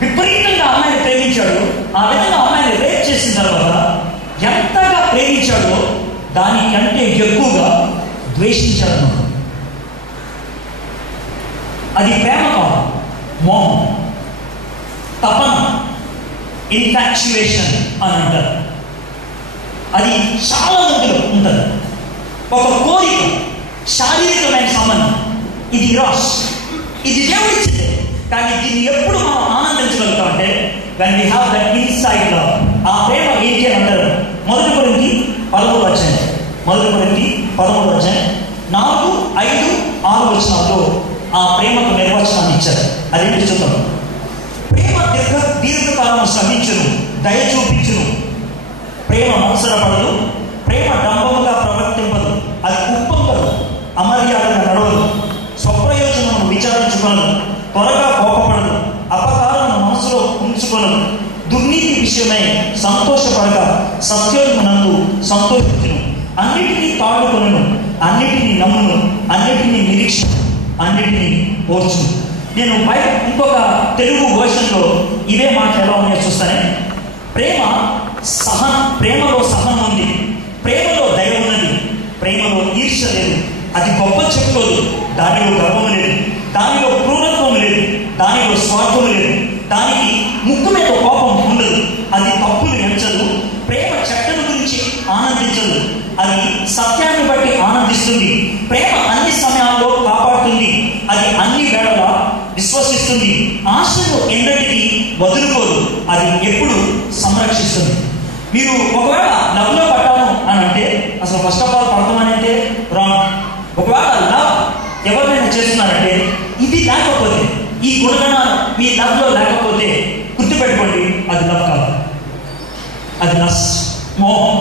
విపరీతంగా అమ్మాయిని ప్రేమించాడు. ఆ విధంగా అమ్మాయిని రేప్ చేసిన తర్వాత ఎంతగా ప్రేమించాడో దానికంటే ఎక్కువగా ద్వేషించాడు. అది ప్రేమ కాదు, మోహం, తపన, ఇన్ఫాక్చుయేషన్ అని అంటారు. అది చాలా మందిలో ఉంటుంది. ఒక కోరిక, శారీరకమైన సంబంధం. ఇది ఇరాస్, ఇది దేవుడిచ్చింది. కానీ దీన్ని ఎప్పుడు మనం ఆనందించగలుగుతాం అంటే when we have that inside love. ఆ ప్రేమ ఏంటి అని అంటారు. 1 కొరింథీ 13వ అధ్యాయం 4, 5, 6 వచనాల్లో ఆ ప్రేమకు నిర్వచనాన్ని ఇచ్చారు. అదేంటి చూద్దాం. ప్రేమ దీర్ఘకాలం సహించును, దయ చూపించును, ప్రేమ మత్సరపడదు, ప్రేమ డంబముగా ప్రవర్తింపదు, అది ఉప్పొంగదు, అమర్యాదగా నడవదు, స్వప్రయోజనము విచారించుకొనదు, త్వరగా కోపపడదు, అపకారము మనసులో ఉంచుకొనదు, దుర్నీతి విషయమై సంతోషపడక సత్యమునందు సంతోషించును, అన్నిటినీ తాడుకొనును, అన్నిటినీ నమ్మును, అన్నిటినీ నిరీక్షను, అన్నిటినీ ఓర్చును. నేను బయట ఇంకొక తెలుగు వర్షన్లో ఇవే మాట ఎలా ఉన్నాయో చూస్తానే. ప్రేమలో సహనం ఉంది, ప్రేమలో దయ ఉన్నది, ప్రేమలో ఈర్ష్య లేదు, అది గొప్ప చెప్పుకోదు, దానిలో గర్వం లేదు, దానిలో క్రూరత్వం లేదు, దానిలో స్వార్థం లేదు, దానికి ముక్కు మీద కోపం ఉండదు, అది తప్పులు ఎంచదు, ప్రేమ చెడ్డల గురించి ఆనందించదు, అది సత్యాన్ని బట్టి ఆనందిస్తుంది, ప్రేమ అన్ని సమయాల్లో కాపాడుతుంది, అది అన్ని వేళలా విశ్వసిస్తుంది, ఆశను ఎన్నటికీ వదులుకోదు, అది ఎప్పుడు సంరక్షిస్తుంది. మీరు ఒకవేళ లవ్లో పడ్డాను అని అంటే అసలు ఫస్ట్ ఆఫ్ ఆల్ పడతాం అని అంటే రాంగ్. ఒకవేళ లవ్ ఎవరినైనా చేస్తున్నారంటే ఇది లేకపోతే, ఈ గుణగణాలు మీ లవ్లో లేకపోతే గుర్తుపెట్టుకోండి, అది లవ్ కాదు, అది లస్ట్, మోహం,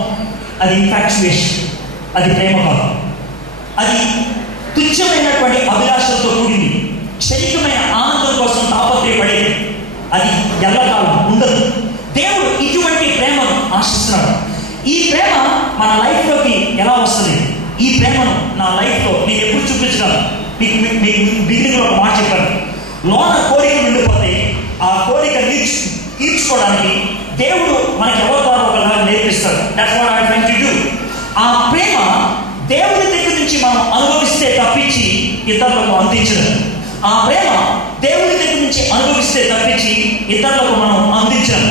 అది ఇన్ఫాక్చుయేషన్, అది ప్రేమ కాదు. అది తుచ్చమైనటువంటి అభిలాషలతో కూడింది, క్షణికమైన ఆనందం కోసం తాపత్రయపడేది, అది ఎల్లకాలం ఉండదు. దేవుడు ఇటువంటి ప్రేమను ఆశిస్తున్నాడు. ఈ ప్రేమ మన లైఫ్లోకి ఎలా వస్తుంది? ఈ ప్రేమను నా లైఫ్లో నేను ఎప్పుడు చూపించగలను? మీకు బిగినింగ్లో ఒక మాట చెప్పాను, లోన కోరిక నిండిపోతే ఆ కోరిక తీర్చుకోవడానికి దేవుడు మనకి ఎవరి ద్వారా ఒకలా నేర్పిస్తాడు. That's what I trying to do. ఆ ప్రేమ దేవుడి దగ్గర నుంచి మనం అనుభవిస్తే తప్పించి ఇతరులకు అందించడం. ఆ ప్రేమ దేవుడి దగ్గర నుంచి అనుభవిస్తే తప్పించి ఇతరులకు మనం అందించడం.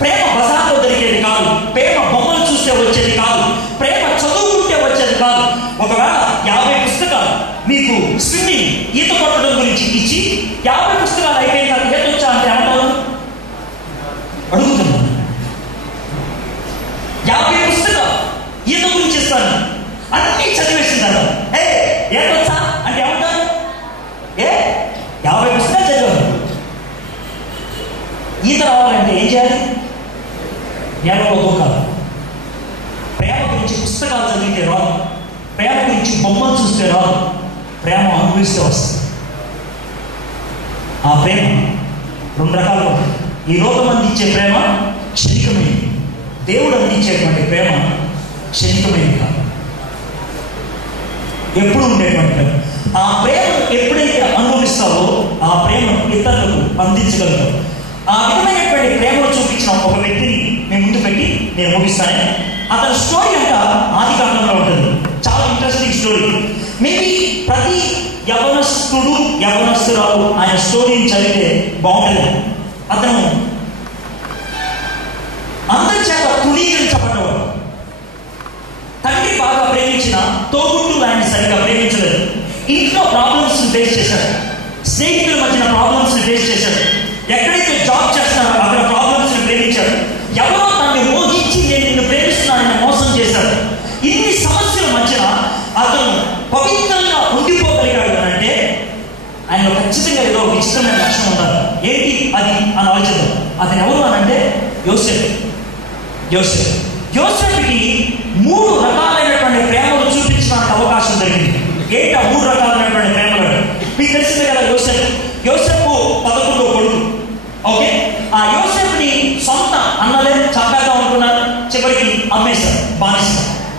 ప్రేమ బజార్లో దొరికేది కాదు, ప్రేమ బొమ్మలు చూస్తే వచ్చేది కాదు, ప్రేమ చదువుకుంటే వచ్చేది కాదు. ఒకవేళ 50 పుస్తకాలు మీకు స్విమ్మింగ్, ఈత కొట్టడం గురించి ఇచ్చి 50 పుస్తకాలు అయిపోయిన తర్వాత ఈత వచ్చా అంటే ఏమంటారు? అడుగుతున్నాను. 50 పుస్తకాలు ఈత గురించి ఇస్తాను, అన్నీ చదివేసింటారు. ఈత వచ్చా అంటే ఏమంటారు? 50 పుస్తకాలు చదివారు. ఈత రావాలంటే ఏం చేయాలి? నేలలో దూకాలి. ప్రేమ గురించి పుస్తకాలు చదివితే రాదు, ప్రేమ గురించి బొమ్మలు చూస్తే రాదు, ప్రేమ అనుభవిస్తే వస్తుంది. ఆ ప్రేమ 2 రకాలుగా ఉంది. ఈ లోకం అందించే ప్రేమ క్షణికమైనది, దేవుడు అందించేటువంటి ప్రేమ క్షణికమైనది కాదు, ఎప్పుడు ఉండేటువంటి ప్రేమ. ఆ ప్రేమను ఎప్పుడైతే అనుభవిస్తావో ఆ ప్రేమను ఇతరులకు అందించగలుగుతావు. ఆ విధమైనటువంటి ప్రేమను చూపించిన ఒక వ్యక్తిని నేను ముందు పెట్టి నేను ముగిస్తాను. అతని స్టోరీ అంతా ఆదికాండంలో ఉంటుంది. చాలా ఇంట్రెస్టింగ్ స్టోరీ. మేబీ ప్రతి యవనస్తురాలు ఆయన స్టోరీని చదివితే బాగుంటుంది. అతను అందరి చేత తృణీకరించబడ్డవాడు. తండ్రి బాగా ప్రేమించిన తోబుట్టులు ఆయన సరిగ్గా ప్రేమించలేదు. ఇంట్లో ప్రాబ్లమ్స్ ఫేస్ చేశాడు, స్నేహితుల మధ్యన ప్రాబ్లమ్స్ ఫేస్ చేశాడు, ఎక్కడైతే జాబ్ చేస్తారో అక్కడ ప్రాబ్లమ్స్ ప్రేమించాడు. ఎవరో తనని మోహించి నేను నిన్ను ప్రేమిస్తున్నానని మోసం చేశాడు. ఇన్ని సమస్యల మధ్యన అతను పవిత్రంగా ఉండిపోగలిగాడు అంటే ఆయనలో ఖచ్చితంగా ఏదో విచిత్రమైన లక్షణం ఉండాలి. ఏంటి అది అని ఆలోచిద్దాం. అతను ఎవరు అనంటే యోసేపు. యోసేపుకి 3 రకాలైనటువంటి ప్రేమలు చూపించడానికి అవకాశం దొరికింది. ఏంటి ఆ 3 రకాలైనటువంటి ప్రేమలు? మీకు తెలిసిందే కదా, యోసేపు 11వ కొడుకు. ఓకే, ఆ యోసేపుని సొంత అన్నలే చంపేద్దాం అనుకున్నారు. చివరికి అమ్మేశారు, బానిస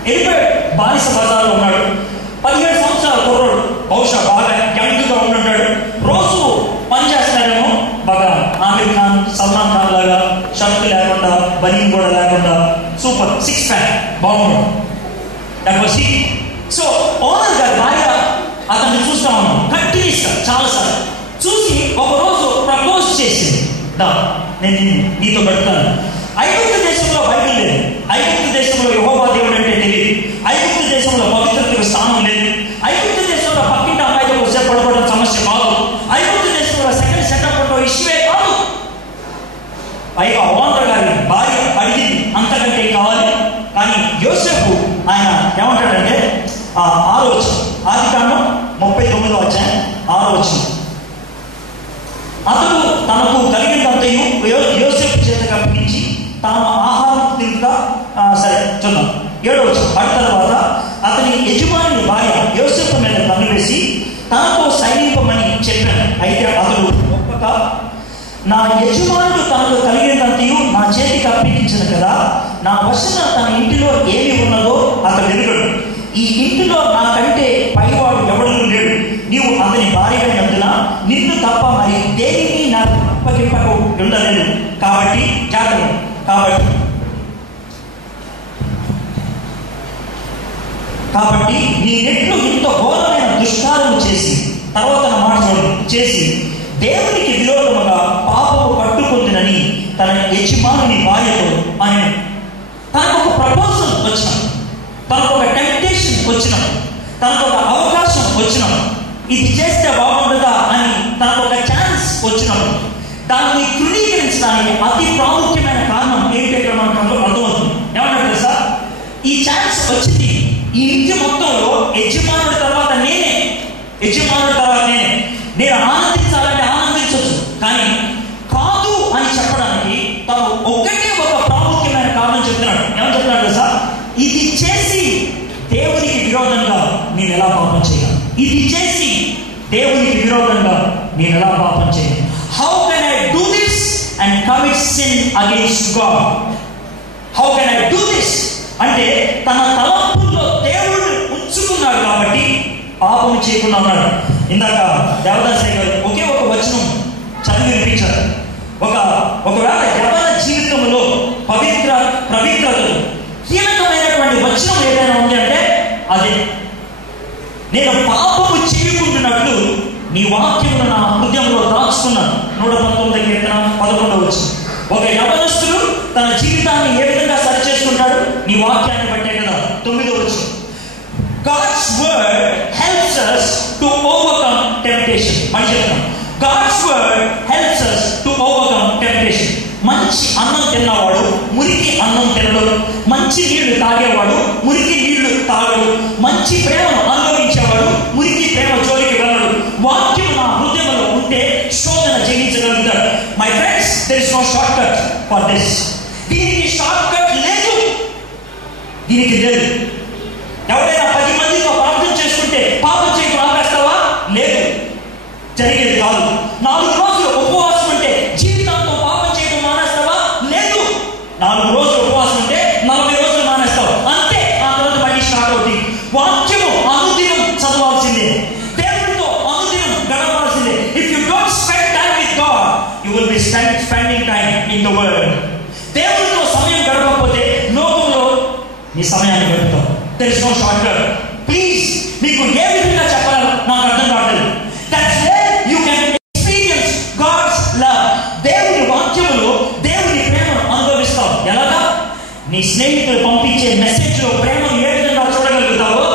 వెళ్ళిపోయాడు. బానిస బజార్లో ఉన్నాడు. 17 సంవత్సరాల కుర్రోడు, బహుశా బాగా యంగ్గా ఉంటుంటాడు. రోజు పని చేస్తున్నాడేమో, బాగా ఆమిర్ ఖాన్, సల్మాన్ ఖాన్ లాగా షర్ట్ లేకుండా, బనీన్ కూడా లేకుండా, సూపర్ 6 ప్యాక్ బాగున్నాడు. సో ఓనర్ గారి భార్య అతన్ని చూస్తా ఉన్నాం కంటిన్యూస్గా చాలాసార్లు చూసి ఒకరోజు ప్రపోజ్ చేసింది, నేను నీతో పెడతాను. ఐగుప్తు దేశంలో బైబిల్ లేదు, ఐగుప్తు దేశంలో యెహోవా దేవుడు అంటే తెలియదు, ఐగుప్తు దేశంలో పవిత్రతకు స్థానం లేదు, ఐగుప్తు దేశంలో పక్కింటి అమ్మాయితో వచ్చే పడబడడం సమస్య కాదు, ఐగుప్తు దేశంలో సెకండ్ సెటప్ ఇష్యూవే కాదు. పైగా ఓనర్ గారి భార్య అడిగింది అంతకంటే కావాలి. కానీ యోసేపు ఆయన ఏమంటాడంటే 6వ వచనం, ఆదికాండం 39వ అధ్యాయం 6వ వచనం, అతడు తనకు కలిగినంతయు యోసేపు చేతకు అప్పగించి తాను ఆహారం తింటా. సరే చూద్దాం 7వ వచనం. పడిన తర్వాత అతని యజమాని భార్య యోసేపు మీద కన్ను వేసి తనతో సైనింపమని చెప్పాను. అయితే అతడు ఒప్పక, నా యజమానుడు తనకు కలిగినంతయు నా చేతికి అప్పగించిన కదా, నా వశన తన ఇంటిలో ఏమి ఉన్నదో అతడు ఎరుగడు. ఈ ఇంటిలో నాకంటే పైవాడు ఎవడూ లేడు. నీవు అతని భార్యమైనందున నిన్ను తప్ప మరి దేనిని నాకు అప్పగింపకు ఉండలేదు. కాబట్టి జాగ్రత్త. కాబట్టి నీ నెట్లు ఇంత ఘోరమైన దుష్కారం చేసి, తర్వాత నా మాట చేసి దేవునికి విరోధముగా పాపము పట్టుకుంటునని తన యజమానుని భార్యతో అని తనకు ఒక ప్రపోజల్ వచ్చిన, తనకు ఒక టెంప్టేషన్ వచ్చిన, తనకు ఒక అవకాశం వచ్చినప్పుడు, ఇది చేస్తే బాగుంటుందా అని తనకు ఒక ఛాన్స్ వచ్చినప్పుడు దాన్ని తృణీకరించడానికి అతి ప్రాముఖ్యమైన కారణం ఏంటంటే మనకు అర్థమవుతుంది. ఇది చేసి దేవునికి విరోధంగా నేను ఎలా పాపం చేయను? ఇది చేసి దేవునికి విరోధంగా నేను ఎలా పాపం చేయను? How can I do this and commit sin against God? How can I do this అంటే తన తలంపుల్లో దేవుడు ఉంచుకున్నాడు కాబట్టి పాపం చేయకుండా ఉన్నాడు. ఇందాక దేవదాసయ్య గారు ఒకే ఒక వచనం చదివి వినిపించారు. ఒకవేళ యవ్వన జీవితంలో పవిత్రతలు కీలకమైనటువంటి వచనం ఏదైనా ఉంది అంటే అదే, నేను పాపము చేయకుంటున్నట్లు నీ వాక్యమును నా హృదయంలో దాచుకున్నాను. 119 కీర్తన 11వ వచనం. ఒక యవ్వనస్తుడు తన జీవితాన్ని ఏ విధంగా సరి చేసుకుంటాడు? నీ వాక్యాన్ని బట్టే కదా. 9వ వచనం. God's word helps us to overcome temptation. మళ్ళీ చెప్తాను, God's word helps us to overcome temptation. మంచి అన్నం తిన్నవాడు మురికి అన్నం తినడు, మంచి నీళ్లు తాగేవాడు మురికి నీళ్లు తాగడు, మంచి ప్రేమను అనుభవించేవాడు మురికి ప్రేమ జోలికి వెళ్ళడు. వాక్యం నా హృదయంలో ఉంటే శోధన జయించగలుగుతాడు. My friends, there is no shortcut for this. దీనికి షార్ట్ కట్ లేదు, దీనికి లేదు. ఎవరైనా 10 మందితో ప్రార్థన చేసుకుంటే పాపం చేయడం ఆపేస్తావా? లేదు, జరిగేది కాదు. 4 రోజులు ఉపవాసం ఉంటే జీవితంతో పాపం చేయడం మానేస్తావా? లేదు. 4 రోజులు ఉపవాసం ఉంటే 40 రోజులు మానేస్తావు, అంతే. ఆ తర్వాత మళ్ళీ స్టార్ట్ అవుతుంది. వాక్యము అనుదినం చదవాల్సిందే, దేవుడితో అనుదినం గడపాల్సిందే. If you don't spend time with God, you will be spending time in the world. దేవుడితో సమయం గడపకపోతే లోకంలో నీ సమయాన్ని గడుపుతావు. There is no shortcut. Please, మీకు ఏ విధంగా చెప్పాలో నాకు అర్థం కావట్లేదు. That's where you can experience God's love. దేవుని వాక్యములో దేవుని ప్రేమను అనుభవిస్తావు. ఎలాగా? నీ స్నేహితులు పంపించే మెసేజ్ లో ప్రేమను ఏ విధంగా చూడగలుగుతావో,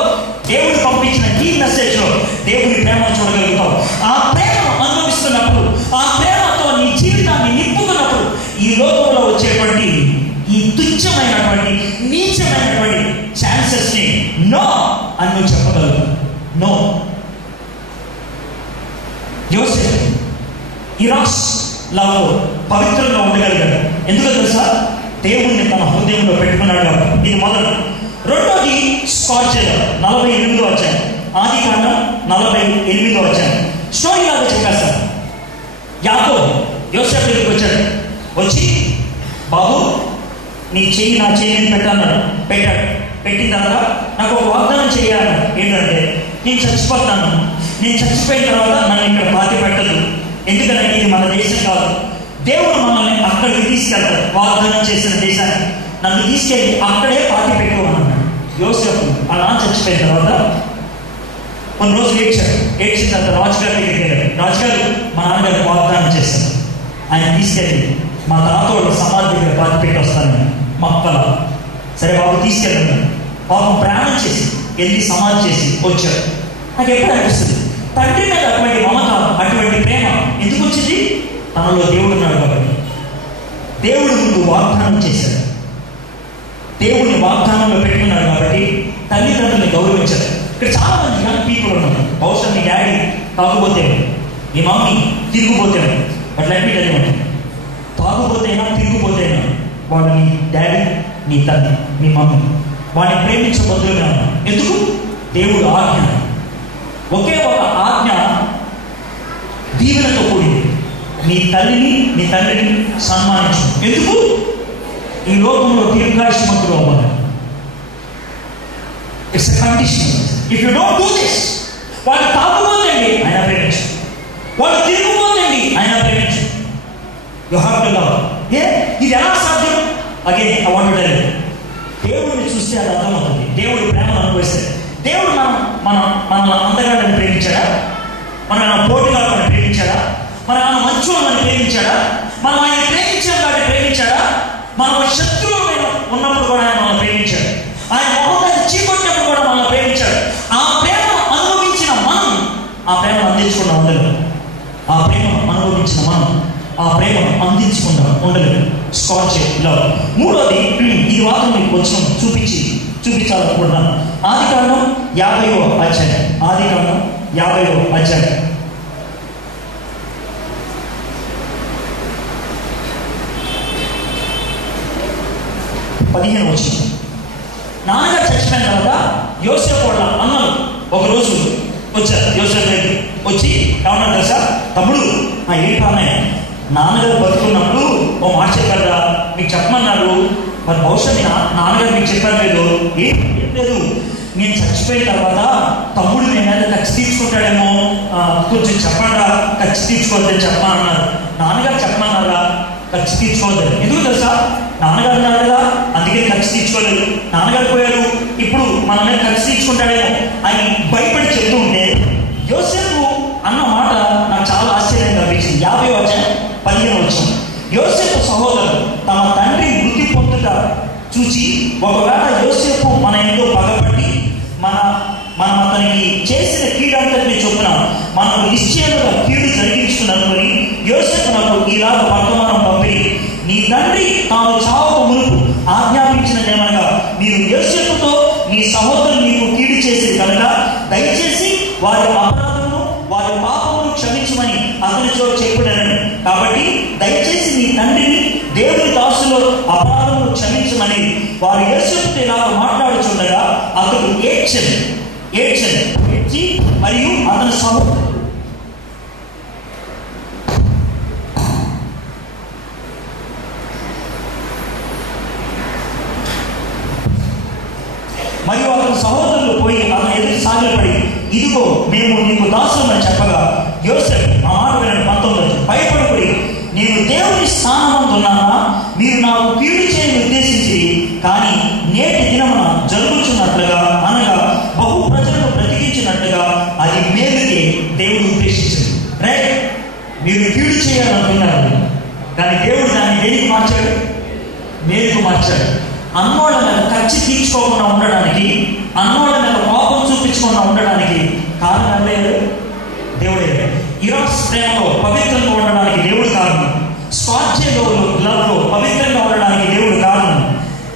దేవుడు పంపించిన ఈ మెసేజ్ లో దేవుని ప్రేమను చూడగలుగుతావు. ఆ ప్రేమను అనుభవిస్తున్నప్పుడు, ఆ ప్రేమతో నీ జీవితాన్ని నింపుకున్నప్పుడు ఈ లోకంలో వచ్చేటువంటి ఈ తుచ్చమైనటువంటి నీచమైనటువంటి ఛాన్సెస్ ని నో అని నువ్వు చెప్పగలవు. నో. యోసేపు ఇరాస్ లాలో పవిత్రంగా ఉండగలిగాడు. ఎందుకో తెలుసా? దేవుణ్ణి తన హృదయంలో పెట్టుకున్నాడు కాబట్టి. ఇది మొదలు. రెండోది స్కార్చెర్ 48వ అధ్యాయం, ఆదికాండం 48వ అధ్యాయం. స్టోరీ లాగా చెప్పేస్తాను. యాకోబు యోసేపు దగ్గరికి వచ్చాడు. వచ్చి, బాబు నీ చెయ్యి నా చెయ్యిని పెట్టాడు. పెట్టిన తర్వాత నాకు ఒక వాగ్దానం చేయాలి. ఏంటంటే, నేను చచ్చిపోతాను, నేను చచ్చిపోయిన తర్వాత నన్ను ఇక్కడ పాతి పెట్టదు. ఎందుకంటే ఇది మన దేశం కాదు. దేవుడు మనల్ని అక్కడికి తీసుకెళ్తాడు, వాగ్దానం చేసిన దేశాన్ని. నన్ను తీసుకెళ్ళి అక్కడే పాతి పెట్టుకోమన్నాడు. యోసేపు అలా చచ్చిపోయిన తర్వాత కొన్ని రోజులు ఏడ్చిన తర్వాత రాజుగారి దగ్గరికి వెళ్ళాడు. రాజుగారు మా నాన్నగారికి వాగ్దానం చేశారు, ఆయన తీసుకెళ్ళి మా తాతోడు సమాధి దగ్గర పాతి పెట్టి వస్తాను మక్కల. సరే బాబు తీసుకెళ్ళండి. పాపం ప్రయాణం చేసి వెళ్ళి సమాధి చేసి వచ్చాడు. నాకు ఎప్పుడు అనిపిస్తుంది, తండ్రి మీద అటువంటి మమత, అటువంటి ప్రేమ ఎందుకు వచ్చింది? తనలో దేవుడు ఉన్నాడు కాబట్టి. దేవుడు ముందు వాగ్దానం చేశాడు, దేవుడిని వాగ్దానంలో పెట్టుకున్నాడు కాబట్టి తల్లిదండ్రులను గౌరవించాడు. ఇక్కడ చాలా మంది యంగ్ పీపుల్ ఉన్నారు. బహుశా మీ డాడీ తాగుపోతేమో, మీ మమ్మీ తిరిగిపోతేమో, but let me tell you one thing, తాగుపోతేనా తిరిగిపోతేనా వాడు నీ డాడీ, నీ తల్లి, నీ మమ్మీ. వాడిని ప్రేమించబద్దులుగా ఉన్నాడు. ఎందుకు? దేవుడు ఆజ్ఞ. ఒకే ఒక ఆజ్ఞ దీవెనతో కూడింది. నీ తల్లిని నీ తండ్రిని సన్మానించు. ఎందుకు? ఈ లోకంలో దీర్ఘాయుష్మంతులు అవ్వాలి. It's a condition. If you don't do this, వాడు తాగుపోతండి ఆయన ప్రేమించు, వాడు తిరిగిపోతండి ఆయన ప్రేమించు. You have to love. ఇది ఎలా సాధ్యం? Again I want to tell you, దేవుడిని చూస్తే అది అర్థమవుతుంది. దేవుడి ప్రేమను అనుభవిస్తే. దేవుడు మన అందగాళ్ళని ప్రేమించాడా? మన పోటీగాళ్ళని ప్రేమించాడా? మన మంచోళ్ళని ప్రేమించాడా? మనం ఆయన ప్రేమించాం కాబట్టి ప్రేమించాడా? మనం శత్రువులమైన ఉన్నప్పుడు కూడా ఆయన మనల్ని ప్రేమించాడు. ఆయన మొహం చీకొట్టినప్పుడు కూడా మనల్ని ప్రేమించాడు. ఆ ప్రేమను అనుభవించిన మనం ఆ ప్రేమను అందించకుండా ఉండలేదు. ఆ ప్రేమను అనుభవించిన మనం ఆ ప్రేమను అందించకుండా ఉండలేదు. Scotch love. మూడోది, ఈ వార్త మీకు వచ్చిన చూపించాలనుకుంటున్నాను. ఆదికాండం 50వ అధ్యాయం. ఆదికాండం 50వ అధ్యాయం. 15వ వచనం. నాన్నగారు చచ్చిపోయిన తర్వాత యోసేపు వాళ్ళ అన్నలు ఒకరోజు వచ్చారు యోసేపు దగ్గరికి. వచ్చి ఏమన్నారు తెలుసా? తమ్ముడు, ఏంటి అన్నయ్య, నాన్నగారు బతుకున్నప్పుడు ఓ మాట చెప్పారా, మీకు చెప్పమన్నారు, మరి బహుశా నాన్నగారు మీకు చెప్పారు లేదు? ఏం లేదు, నేను చచ్చిపోయిన తర్వాత తమ్ముడు నేనైతే ఖర్చు తీర్చుకుంటాడేమో, కొంచెం చెప్పండా, ఖర్చు తీర్చుకోవద్దని చెప్పమన్నారు. నాన్నగారు చెప్పమన్నారా ఖర్చు తీర్చుకోవద్దని? ఎందుకు తెలుసా? నాన్నగారు ఉన్నారు కదా, అందుకే ఖర్చు తీర్చుకోలేదు. నాన్నగారు పోయారు, ఇప్పుడు మన మీద ఖర్చు తీర్చుకుంటాడేమో అని భయపడి చెప్తూ ఉంటే యోసేపు అన్న మాట నాకు చాలా ఆశ్చర్యంగా అనిపించింది. 50-15 యోసేపు సహోదరులు తమ తండ్రి మృతి పొందుట చూసి, ఒకవేళ యోసేపు మన ఎంతో పగబట్టి మనం అతనికి చేసిన కీడంతటిని చొప్పున మనకు నిశ్చయంగా కీడు జరిగించుకున్ననుకొని యోసేపు నాకు ఇలాగ వర్తమానం పంపి, నీ తండ్రి తాను చావక మునుపు ఆజ్ఞాపించినదేమనగా, మీరు యోసేపుతో నీ సహోదరులు నీకు కీడు చేసేది కనుక దయచేసి వారి అపరాధమును వారి పాపమును క్షమించమని అతనితో చెప్పుడనని. కాబట్టి దయచేసి నీ తండ్రిని దేవుని దాసులో అపరాధమును క్షమించమని వారు యోసేపుతో ఇలాగ మాట్లాడుచుండగా అతడు ఏడ్చి మరియు అతని సహోదరుడు పోయి అతను ఎదురు సాగిలపడి, ఇదిగో మేము నీకు దాసులమని చెప్పగా, యోసేపు ఆ మాట వినండి 19, భయపడకుడి, నేను దేవుని స్థానమందున్నానా? మీరు నాకు కీడు చేయని ఉద్దేశించి, కానీ నేటి దినమున జరుగుతున్నట్లుగా అనగా బహు ప్రజలను బ్రతికించినట్లుగా అది మేలుకే దేవుడు ఉద్దేశించింది. రైట్, మీరు కీడు చేయాలనుకున్నారు, కానీ దేవుడు దాన్ని దేనికి మార్చాడు? మేలుకు మార్చాడు. అన్నోళ్ళ మీద ఖర్చు తీర్చుకోకుండా ఉండడానికి, అన్నోళ్ళ మీద కోపం చూపించకుండా ఉండడానికి కారణం లేదు, దేవుడే. ఇరాక్స్ ప్రేమలో పవిత్రంగా ఉండడానికి దేవుడు కారణం. స్కార్జేలో లవ్లో పవిత్రంగా ఉండడానికి దేవుడు కారణం.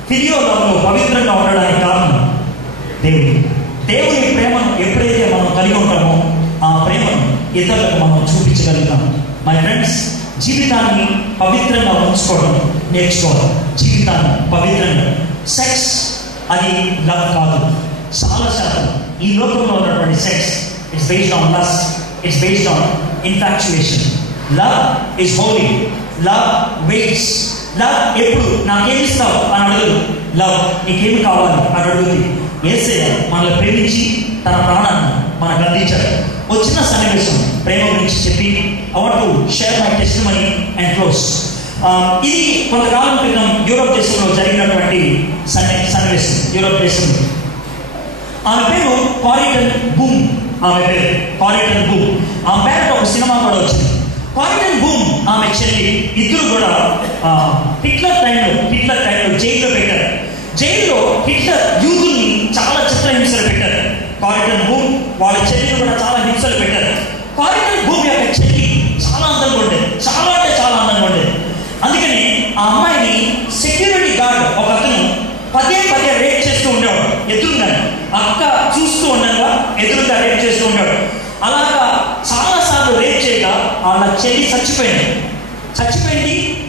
ఫిలియో లవ్లో పవిత్రంగా ఉండడానికి కారణం దేవుడు. దేవుని ప్రేమను ఎప్పుడైతే మనం కలిగి ఉంటామో ఆ ప్రేమను ఇతరులకు మనం చూపించగలుగుతాం. మై ఫ్రెండ్స్, జీవితాన్ని పవిత్రంగా ఉంచుకోవడం నేర్చుకోవాలి. జీవితాన్ని పవిత్రంగా. సెక్స్ అది లవ్ కాదు. చాలా శాతం ఈ లోకంలో ఉన్నటువంటి sex it's based on lust, it's based on infatuation. Love is holy. Love waits. Love ఎప్పుడు నాకేమిస్తావు అని అడగదు. లవ్ నీకేమి కావాలి అని అడుగుతుంది. యేసయ్య మనల్ని ప్రేమించి తన ప్రాణాన్ని మనకు అందించాడు. వచ్చిన సన్నివేశం ప్రేమ గురించి చెప్పి I want to share my testimony and close. ఇది కొంతకాలం క్రితం యూరోప్ దేశంలో జరిగినటువంటి సన్నివేశం. యూరోప్ దేశంలో ఆమె పేరు కారిటన్ బూమ్. ఆమె పేరుతో ఒక సినిమా కూడా వచ్చింది. కారిటన్ బూమ్ ఆమె చెల్లి ఇద్దరు కూడా హిట్లర్ టైంలో జైల్లో పెట్టారు. జైల్లో హిట్లర్ యూదుల్ని చాలా చిత్రహింసలు పెట్టారు. కారిటన్ బూమ్ వాళ్ళ చెల్లిని కూడా చాలా హింసలు పెట్టారు. కారిటన్ బూమ్ యొక్క చెల్లి చాలా అందంగా ఉండేది, చాలా అంటే చాలా అందంగా ఉండేది. అందుకని ఆ అమ్మాయిని సెక్యూరిటీ గార్డ్ ఒక అతను పదే రేప్ చేస్తూ ఉండేవాడు. ఎదురుగానే అక్క చూస్తూ ఉండగా ఎదురుగా రేప్ చేస్తూ ఉండేవాడు. అలాగా చాలాసార్లు రేప్ చేయగా వాళ్ళ చెల్లి చచ్చిపోయింది.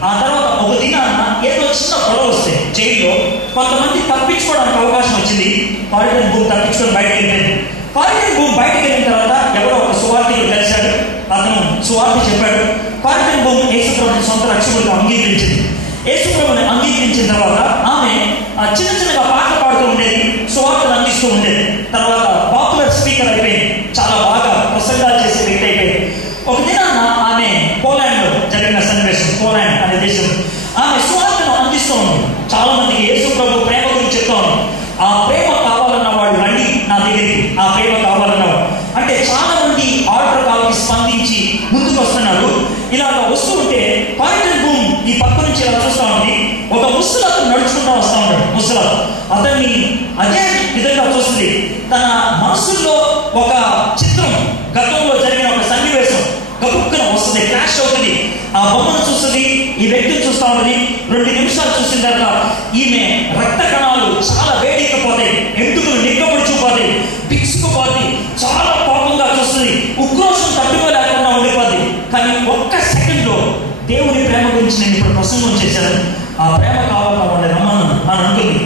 ఆ తర్వాత ఒక దినాన్న ఏదో చిన్న గొడవ వస్తే జైల్లో కొంతమంది తప్పించుకోవడానికి అవకాశం వచ్చింది. కారిటన్ బూమ్ తప్పించుకొని బయటకు వెళ్ళిపోయింది. కారిటన్ బూమ్ బయటకు వెళ్ళిన తర్వాత ఎవరో ఒక సువార్థికుడు కలిశాడు. అతను సువార్త చెప్పాడు. కారిటన్ బూమ్ యేసుప్రభుని సొంత రక్షకుడిగా అంగీకరించింది. యేసుప్రభుని అంగీకరించిన తర్వాత ఆమె చిన్నగా పాటలు పాడుతూ ఉండేది, సువార్తలు అందిస్తూ ఉండేది. తర్వాత పాపులర్ స్పీకర్ అయిపోయింది, చాలా బాగా ప్రసంగాలు చేసే వ్యక్తి అయిపోయింది. ఒక దినాన్న ఆమె పోలాండ్లో జరిగిన సన్నివేశం, పోలాండ్ అనే దేశం, ఆమె సువార్తను అందిస్తూ ఉంది. చాలా మందికి యేసుప్రభు ప్రేమ గురించి చెప్తా ఉంది. ఆ ప్రేమ కావాలన్న వాడు రండి నా దగ్గరికి, ఆ ప్రేమ కావాలన్నవాడు అంటే చాలా మంది ఆర్డర్ కావాలి స్పందించి ముందుకు వస్తున్నారు. ఇలాగ వస్తూ ఉంటే కారిటన్ బూమ్ ఈ పక్క నుంచి ఇలా చూస్తూ ఉంది. ఒక ముసలతను నడుచుకుంటూ వస్తూ ఉంటాడు. ముసలత్ అతన్ని అదే విధంగా చూస్తుంది. తన మనసులో ఒక చిత్రం, గతంలో జరిగిన ఒక సన్నివేశం గబుక్కున వస్తుంది, క్లాష్ అవుతుంది. ఆ బొమ్మను చూస్తుంది, ఈ వ్యక్తిని చూస్తూ ఉంటుంది. 2 నిమిషాలు చూసిన తర్వాత ఈమె రక్త కణాలు చాలా వేడెక్కిపోతాయి, ఎంటుకలు నిక్కబడిచిపోతాయి, బిగుసుకుపోతాయి, చాలా కోపంగా చూస్తుంది, ఉక్రోషం తట్టుకోలేకుండా ఉండిపోద్ది. కానీ ఒక్క సెకండ్లో దేవుని ప్రేమ గురించి నేను ఇప్పుడు ప్రసంగం చేశాను, ఆ ప్రేమ కావాలని వాళ్ళని రమ్మను అని అంటుంది.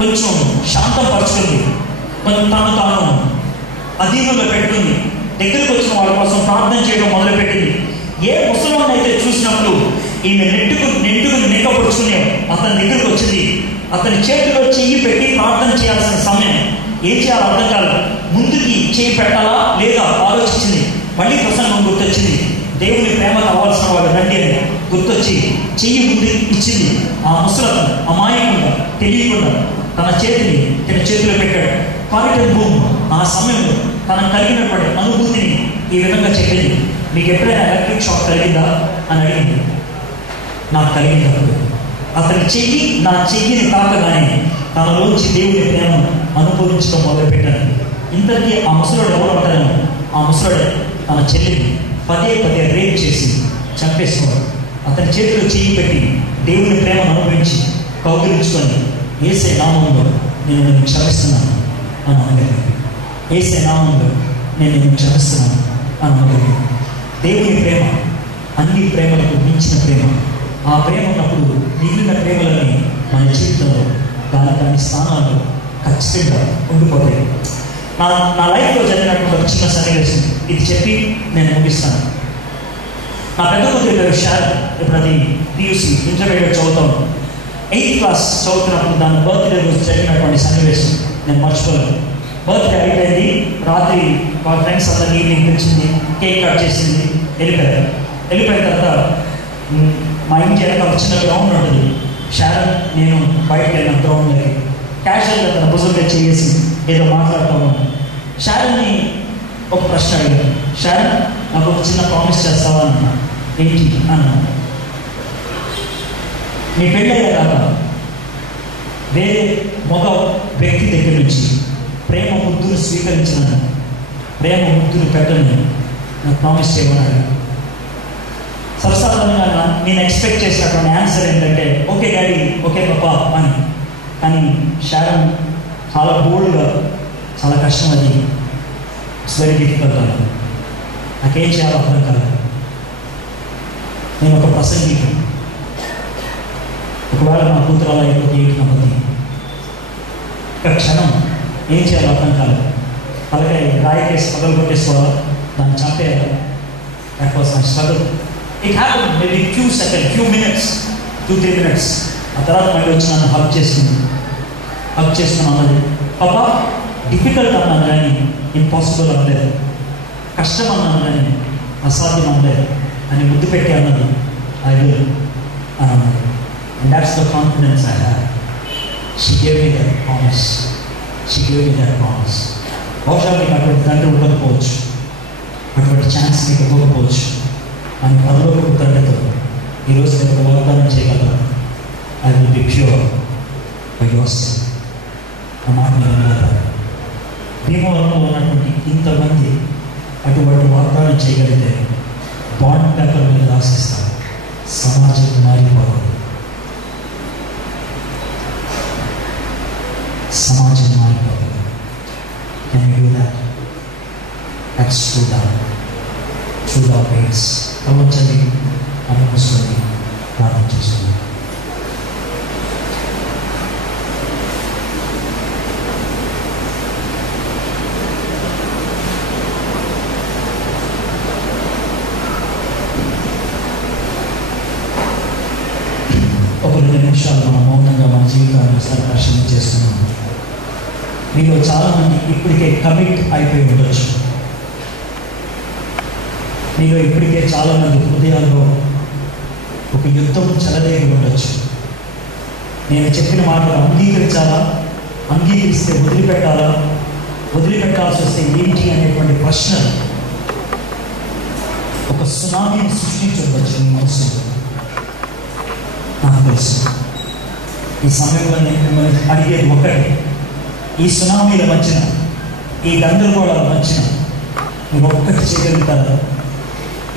కొంచెం శాంతం పరుచుకుంది, కొంచెం తాను అధీనంలో పెట్టుకుంది. దగ్గరికి వచ్చిన వాళ్ళ కోసం ప్రార్థన చేయడం మొదలుపెట్టింది. ఏ ముసలివాడిని అయితే చూసినప్పుడు ఈమె నిక్కపరుచుకునే అతని దగ్గరికి వచ్చింది. అతని చేతిలో చెయ్యి పెట్టి ప్రార్థన చేయాల్సిన సమయం, ఏం చేయాలో అర్థం కాదు. ముందుకి చెయ్యి పెట్టాలా లేదా ఆలోచించింది. మళ్ళీ ప్రసంగం గుర్తొచ్చింది. దేవుని ప్రేమ కావాల్సిన వాళ్ళు రండి అని గుర్తొచ్చి చెయ్యి ముందు ఇచ్చింది. ఆ ముసలతను అమాయకంగా తెలియకుండా తన చేతిలో పెట్టాడు. కారిటన్ భూమి ఆ సమయంలో తనకు కలిగినటువంటి అనుభూతిని ఈ విధంగా చెప్పింది. మీకు ఎప్పుడైనా ఎలక్ట్రిక్ షాక్ కలిగిందా అని అడిగింది. నాకు కలిగినప్పుడు అతని చెయ్యి నా చెయ్యిని తాకగానే తనలోంచి దేవుని ప్రేమను అనుభవించడం మొదలుపెట్టాను. ఇంతకీ ఆ ముసలోడు ఎవరు ఉంటారో, ఆ ముసలోడు తన చెల్లిని పదే రేప్ చేసి చంపేసేవాడు. అతని చేతిలో చెయ్యి పెట్టి దేవుని ప్రేమను అనుభవించి కౌగిలించుకొని యేసే నామంలో నేను నిన్ను క్షమిస్తున్నాను అని అనగలిగాను. యేసే నామంలో నేను నిన్ను క్షమిస్తున్నాను అని అనగలిగాను. దేవుని ప్రేమ అన్ని ప్రేమలకు మించిన ప్రేమ. ఆ ప్రేమ ఉన్నప్పుడు మిగిలిన ప్రేమలని మన జీవితంలో దాని స్థానాలు ఖచ్చితంగా ఉండిపోతాయి. నా లైఫ్లో జరిగినటువంటి ఒక చిన్న సన్నివేశం ఇది చెప్పి నేను ముగిస్తాను. నా పెద్ద కూతురి పేరు షారన్. ఇప్పుడు అది PUC ఇంటర్మీడియట్ చదువుతాను. 8th క్లాస్ చదువుతున్నప్పుడు దాని బర్త్డే రోజు జరిగినటువంటి సన్నివేశం నేను మర్చిపోలేను. బర్త్డే అయిపోయింది. రాత్రి వాళ్ళ ఫ్రెండ్స్ అందరినీ ఈవినింగ్ పిలిచింది, కేక్ కట్ చేసింది, వెళ్ళిపోయిన తర్వాత మా ఇంటి వెనక చిన్న గ్రౌండ్ ఉంటుంది. షారన్ నేను బయటకు వెళ్ళిన గ్రౌండ్లోకి క్యాషువల్గా తన భుజంగా చేసి ఏదో మాట్లాడుతూ ఉన్నాను. షారన్ని ఒక ప్రశ్న అడిగాను. షారన్, నాకు ఒక చిన్న ప్రామిస్ చేస్తావా అన్నా. ఏంటి అన్నా. నీ పెళ్ళయ్యాక వేరే మగ వ్యక్తి దగ్గర నుంచి ప్రేమ ముద్దును స్వీకరించినాను, ప్రేమ ముద్దును పెట్టని నాకు ప్రామిస్ చేయమన్నాడు. సరసాధారణంగా నేను ఎక్స్పెక్ట్ చేసినటువంటి ఆన్సర్ ఏంటంటే ఓకే డాడీ, ఓకే పాపా అని. కానీ షారన్ చాలా బోల్డ్గా, చాలా కష్టం, అది ఇట్స్ వెరీ డిఫికల్ట్ అని. నాకేం చేయాలో అర్థం కాదు. నేను ఒక ప్రసంగిక. ఒకవేళ నా కూతురు అలా అయిపోతే ఏంటి నా బతి? ఒక క్షణం ఏం చేయాలో అర్థం కాదు. అలాగే రాయికేసి పగలు కొట్టేసుకోవాలా, దాన్ని చంపేయాలి. That was my struggle. It happen maybe few minutes, 2-3 minutes. ఆ తర్వాత మళ్ళీ వచ్చి నన్ను హగ్ చేసుకుని అన్నది, పాపా డిఫికల్ట్ అన్నాను కానీ ఇంపాసిబుల్ అనలేదు, కష్టం అన్నాను కానీ అసాధ్యం అనలేదు అని ముద్దు పెట్టి అన్నది ఐ విల్ అని అన్నది. And that's the confidence I have. She gave me that promise. బహుశా మీకు అటువంటి తండ్రి ఉండకపోవచ్చు, అటువంటి ఛాన్స్ మీకు ఇవ్వకపోవచ్చు. అని పరలోకపు తండ్రితో ఈరోజు నేను ఒక వాగ్దానం చేయగలను. I will be pure by your self. ఆ మాట మీద భీమవరంలో ఉన్నటువంటి ఇంతమంది అటువంటి వాగ్దానం చేయగలిగితే బాండ్ పేపర్ మీద రాసిస్తారు. సమాజం మారిపోవాలి. Can you do that? That's true love. True love means కవంచని అనుమతిని ప్రార్థన చేస్తున్నాను. ఒక 2 నిమిషాలు మనం మౌనంగా మన జీవితాన్ని ఒకసారి పరిశీలన చేస్తున్నాం. మీలో చాలామంది ఇప్పటికే కమిట్ అయిపోయి ఉండొచ్చు. మీలో ఇప్పటికే చాలామంది హృదయాల్లో ఒక యుద్ధం చెలరేగి ఉండొచ్చు. నేను చెప్పిన మాటలు అంగీకరించాలా, అంగీకరిస్తే వదిలిపెట్టాలా, వదిలిపెట్టాల్సి వస్తే ఏంటి అనేటువంటి ప్రశ్నలు ఒక సునామీని సృష్టించవచ్చు మీ మనసులో. నాకు తెలుసు. ఈ సమయంలో నేను మిమ్మల్ని అడిగేది ఒకటి, ఈ సునామీల మధ్యన, ఈ గందరగోళాల మధ్యన మీరు ఒక్కటి చేయగలుగుతారా?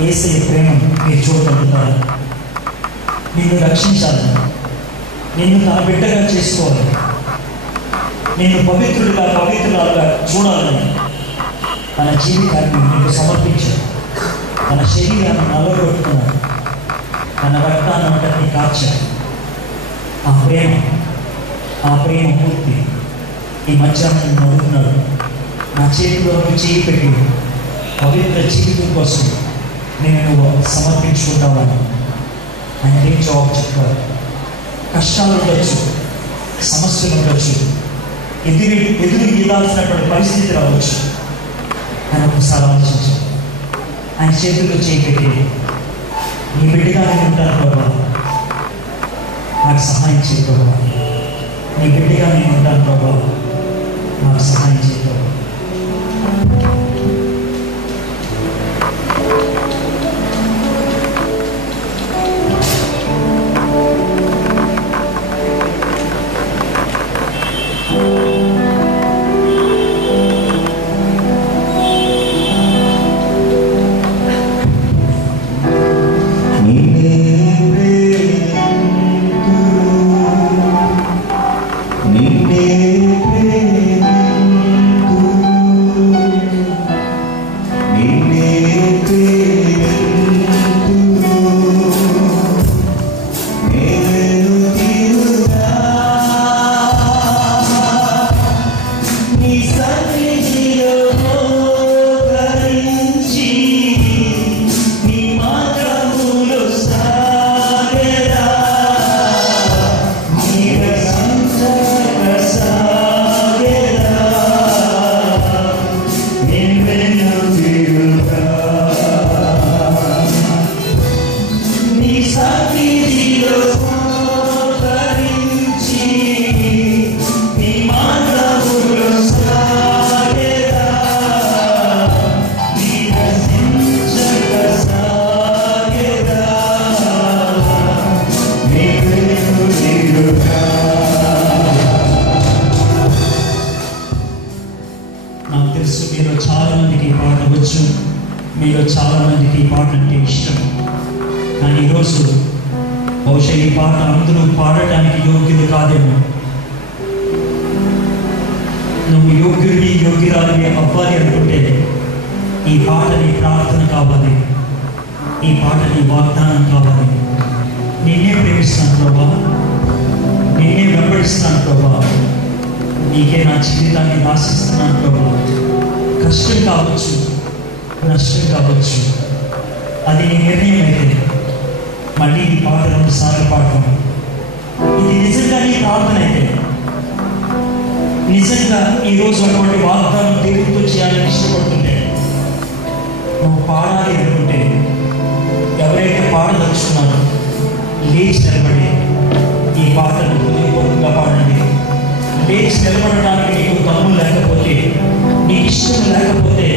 యేసయ్య ప్రేమను మీరు చూడగలుగుతారా? నిన్ను రక్షించాలి, నిన్ను నా బిడ్డగా చేసుకోవాలి, నిన్ను పవిత్రురాలుగా చూడాలని తన జీవితాన్ని నీకు సమర్పించాడు. తన శరీరాన్ని నల్లగొట్టుకున్నాడు, తన రక్తాన్ని అంతటినీ కార్చాడు. ఆ ప్రేమ ఆ ప్రేమ పూర్తి. ఈ మధ్యాహ్నం నేను అడుగుతున్నాడు, నా చేతిలో చేయి పెట్టి పవిత్ర జీవితం కోసం నేను సమర్పించుకుంటామని. ఆయన ఏం జవాబు చెప్తారు? కష్టాలు ఉండొచ్చు, సమస్యలు ఉండొచ్చు, ఎదురు ఈదాల్సినటువంటి పరిస్థితి రావచ్చు. ఆయన ఒకసారి ఆలోచించారు. ఆయన చేతుల్లో చేయి పెట్టి, నీ బిడ్డగా నేను ఉంటాను ప్రభా, నాకు సహాయం చేయ ప్రభా, నీ బిడ్డగా నేను ఉంటాను ప్రభా, నాకు సహాయం చేయ ప్రభా. మీలో చాలా మందికి ఈ పాట వచ్చు, మీలో చాలా మందికి ఈ పాట అంటే ఇష్టం. కానీ ఈరోజు బహుశా ఈ పాట అందరూ పాడటానికి యోగ్యులు కాదేమో. నువ్వు యోగ్యుడిని యోగ్యురాలిని అవ్వాలి అనుకుంటే ఈ పాట నీ ప్రార్థన కావాలి, ఈ పాట నీ వాగ్దానం కావాలి. నిన్నే ప్రేమిస్తాను ప్రభా, నిన్నే వెంబడిస్తాను ప్రభా, నీకే నా జీవితాన్ని ఆశిస్తున్నాను ప్రభా. కష్టం కావచ్చు, నష్టం కావచ్చు, అది నీ నిర్ణయం అయితే మళ్ళీ ఈ పాట 2 సార్లు పాడతాం. ఇది నిజంగా నీ ప్రార్థన అయితే, నిజంగా ఈరోజు అటువంటి వాగ్దానం దేవుడితో చేయాలని ఇష్టపడుతుంటే, నువ్వు పాడాలి అనుకుంటే, ఎవరైతే పాడదలుచుకున్నారో లేచి నిలబడి ఈ పాటను హృదయపూర్వకంగా పాడండి. లేచి నిలబడడానికి నీకు దమ్ము లేకపోతే, నీకు ఇష్టం లేకపోతే,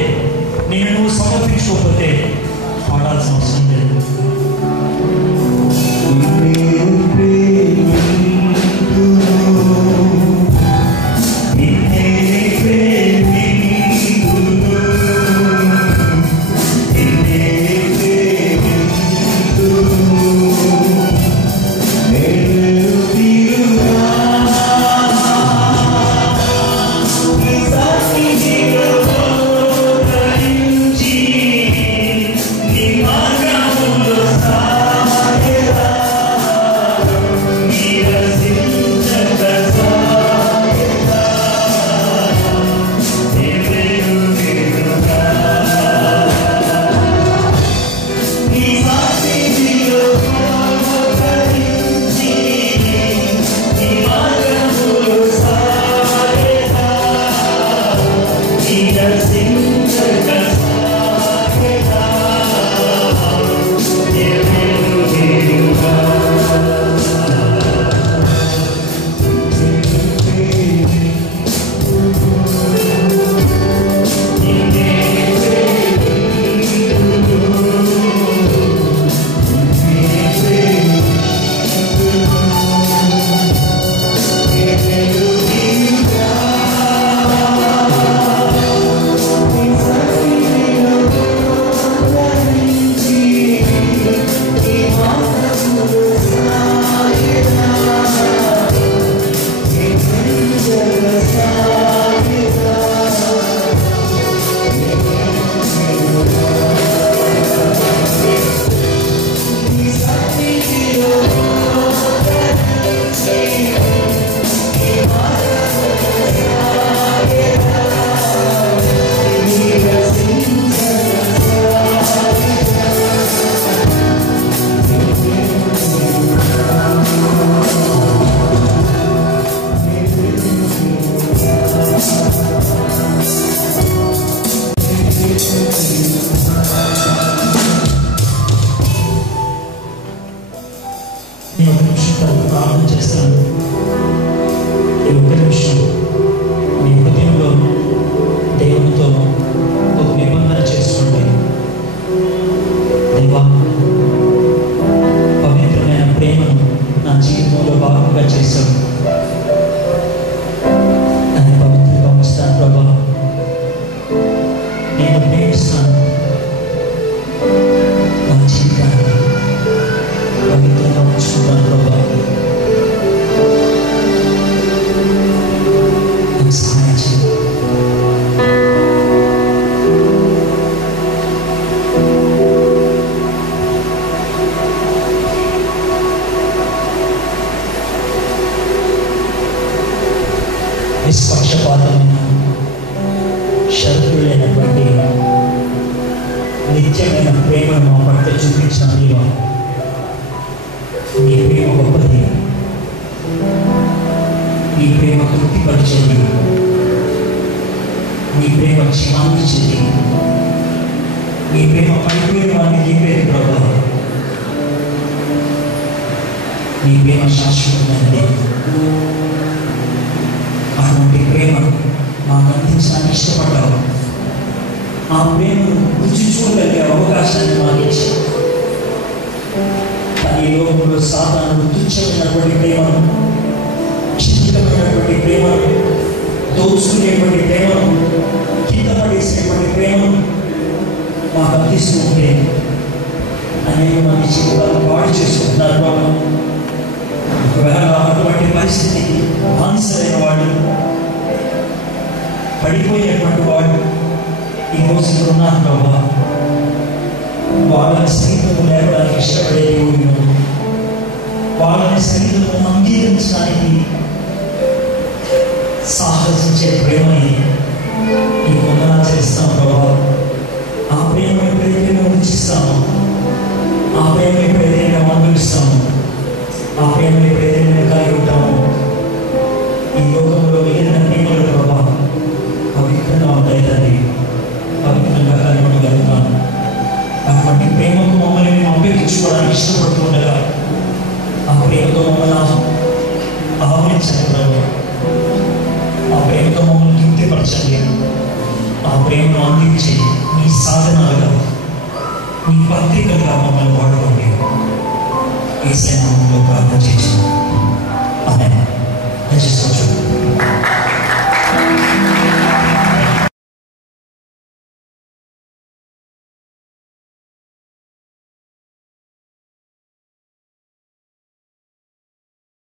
నేను నువ్వు సమర్పించుకోకపోతే పాడాల్సిన అవసరం లేదు. Marga నిష్పక్షపాతమైన షరతులు లేనటువంటి నిత్యమైన ప్రేమను మా పట్ల చూపించిన నీవా, నీ ప్రేమ గొప్పది, నీ ప్రేమ తృప్తిపరిచేది, నీ ప్రేమ క్షమానించేది, నీ ప్రేమ పడిపోయిన వాడిని నింపేది ప్రభు. నీ ప్రేమ శాశ్వతమైనది. అటువంటి ప్రేమ మాకు అందించడానికి ఇష్టపడ్డావు. ఆ ప్రేమను రుచించుకోగలిగే అవకాశాన్ని మాకు ఇచ్చి, ఈ లోకంలో సాతాను తుచ్చమైనటువంటి ప్రేమను, క్షితికమైనటువంటి ప్రేమను, దోచుకునేటువంటి ప్రేమను, కింద పడేసేటువంటి ప్రేమను మాకు అందిస్తూ ఉంటే అనేక మంది జీవితాలు పాడు చేసుకుంటున్నారు బాబు. ఒకవేళ అటువంటి పరిస్థితి బానిసలైన వాళ్ళు, పడిపోయినటువంటి వాళ్ళు ఈ రోజు ఉన్నారు బాబా. వాళ్ళని సైతం లేవడానికి ఇష్టపడే వాళ్ళని సైతం అంగీకరించడానికి సాహసించే ప్రేమని ఈ వందనా చేస్తాం ప్రభా. ఆ ప్రేమ ఎప్పుడైతే మేము రుచిస్తామో, ఆ ప్రేమ ఎప్పుడైతే మేము అనుభవిస్తామో, ఆ ప్రేమ ఎప్పుడైతే మేము కలిగి ఉంటామో, ఈ లోకంలో మిగిలిన ప్రేమలు ప్రభా పవిత్రంగా ఉంటాయి తండ్రి, పవిత్రంగా కలిగి ఉండగలుగుతాను. అటువంటి ప్రేమకు మమ్మల్ని మేము అప్పగించుకోవడానికి ఇష్టపడుతుండగా ఆ ప్రేమతో మమ్మల్ని ఆవరించండి ప్రభు. ఆ ప్రేమతో మమ్మల్ని తృప్తిపరచండి. ఆ ప్రేమను అందించి మీ సాధనాలుగా, మీ పత్రికలుగా మమ్మల్ని వాడుకోండి. ఈ సమయంలో ప్రార్థన చేస్తున్నాం.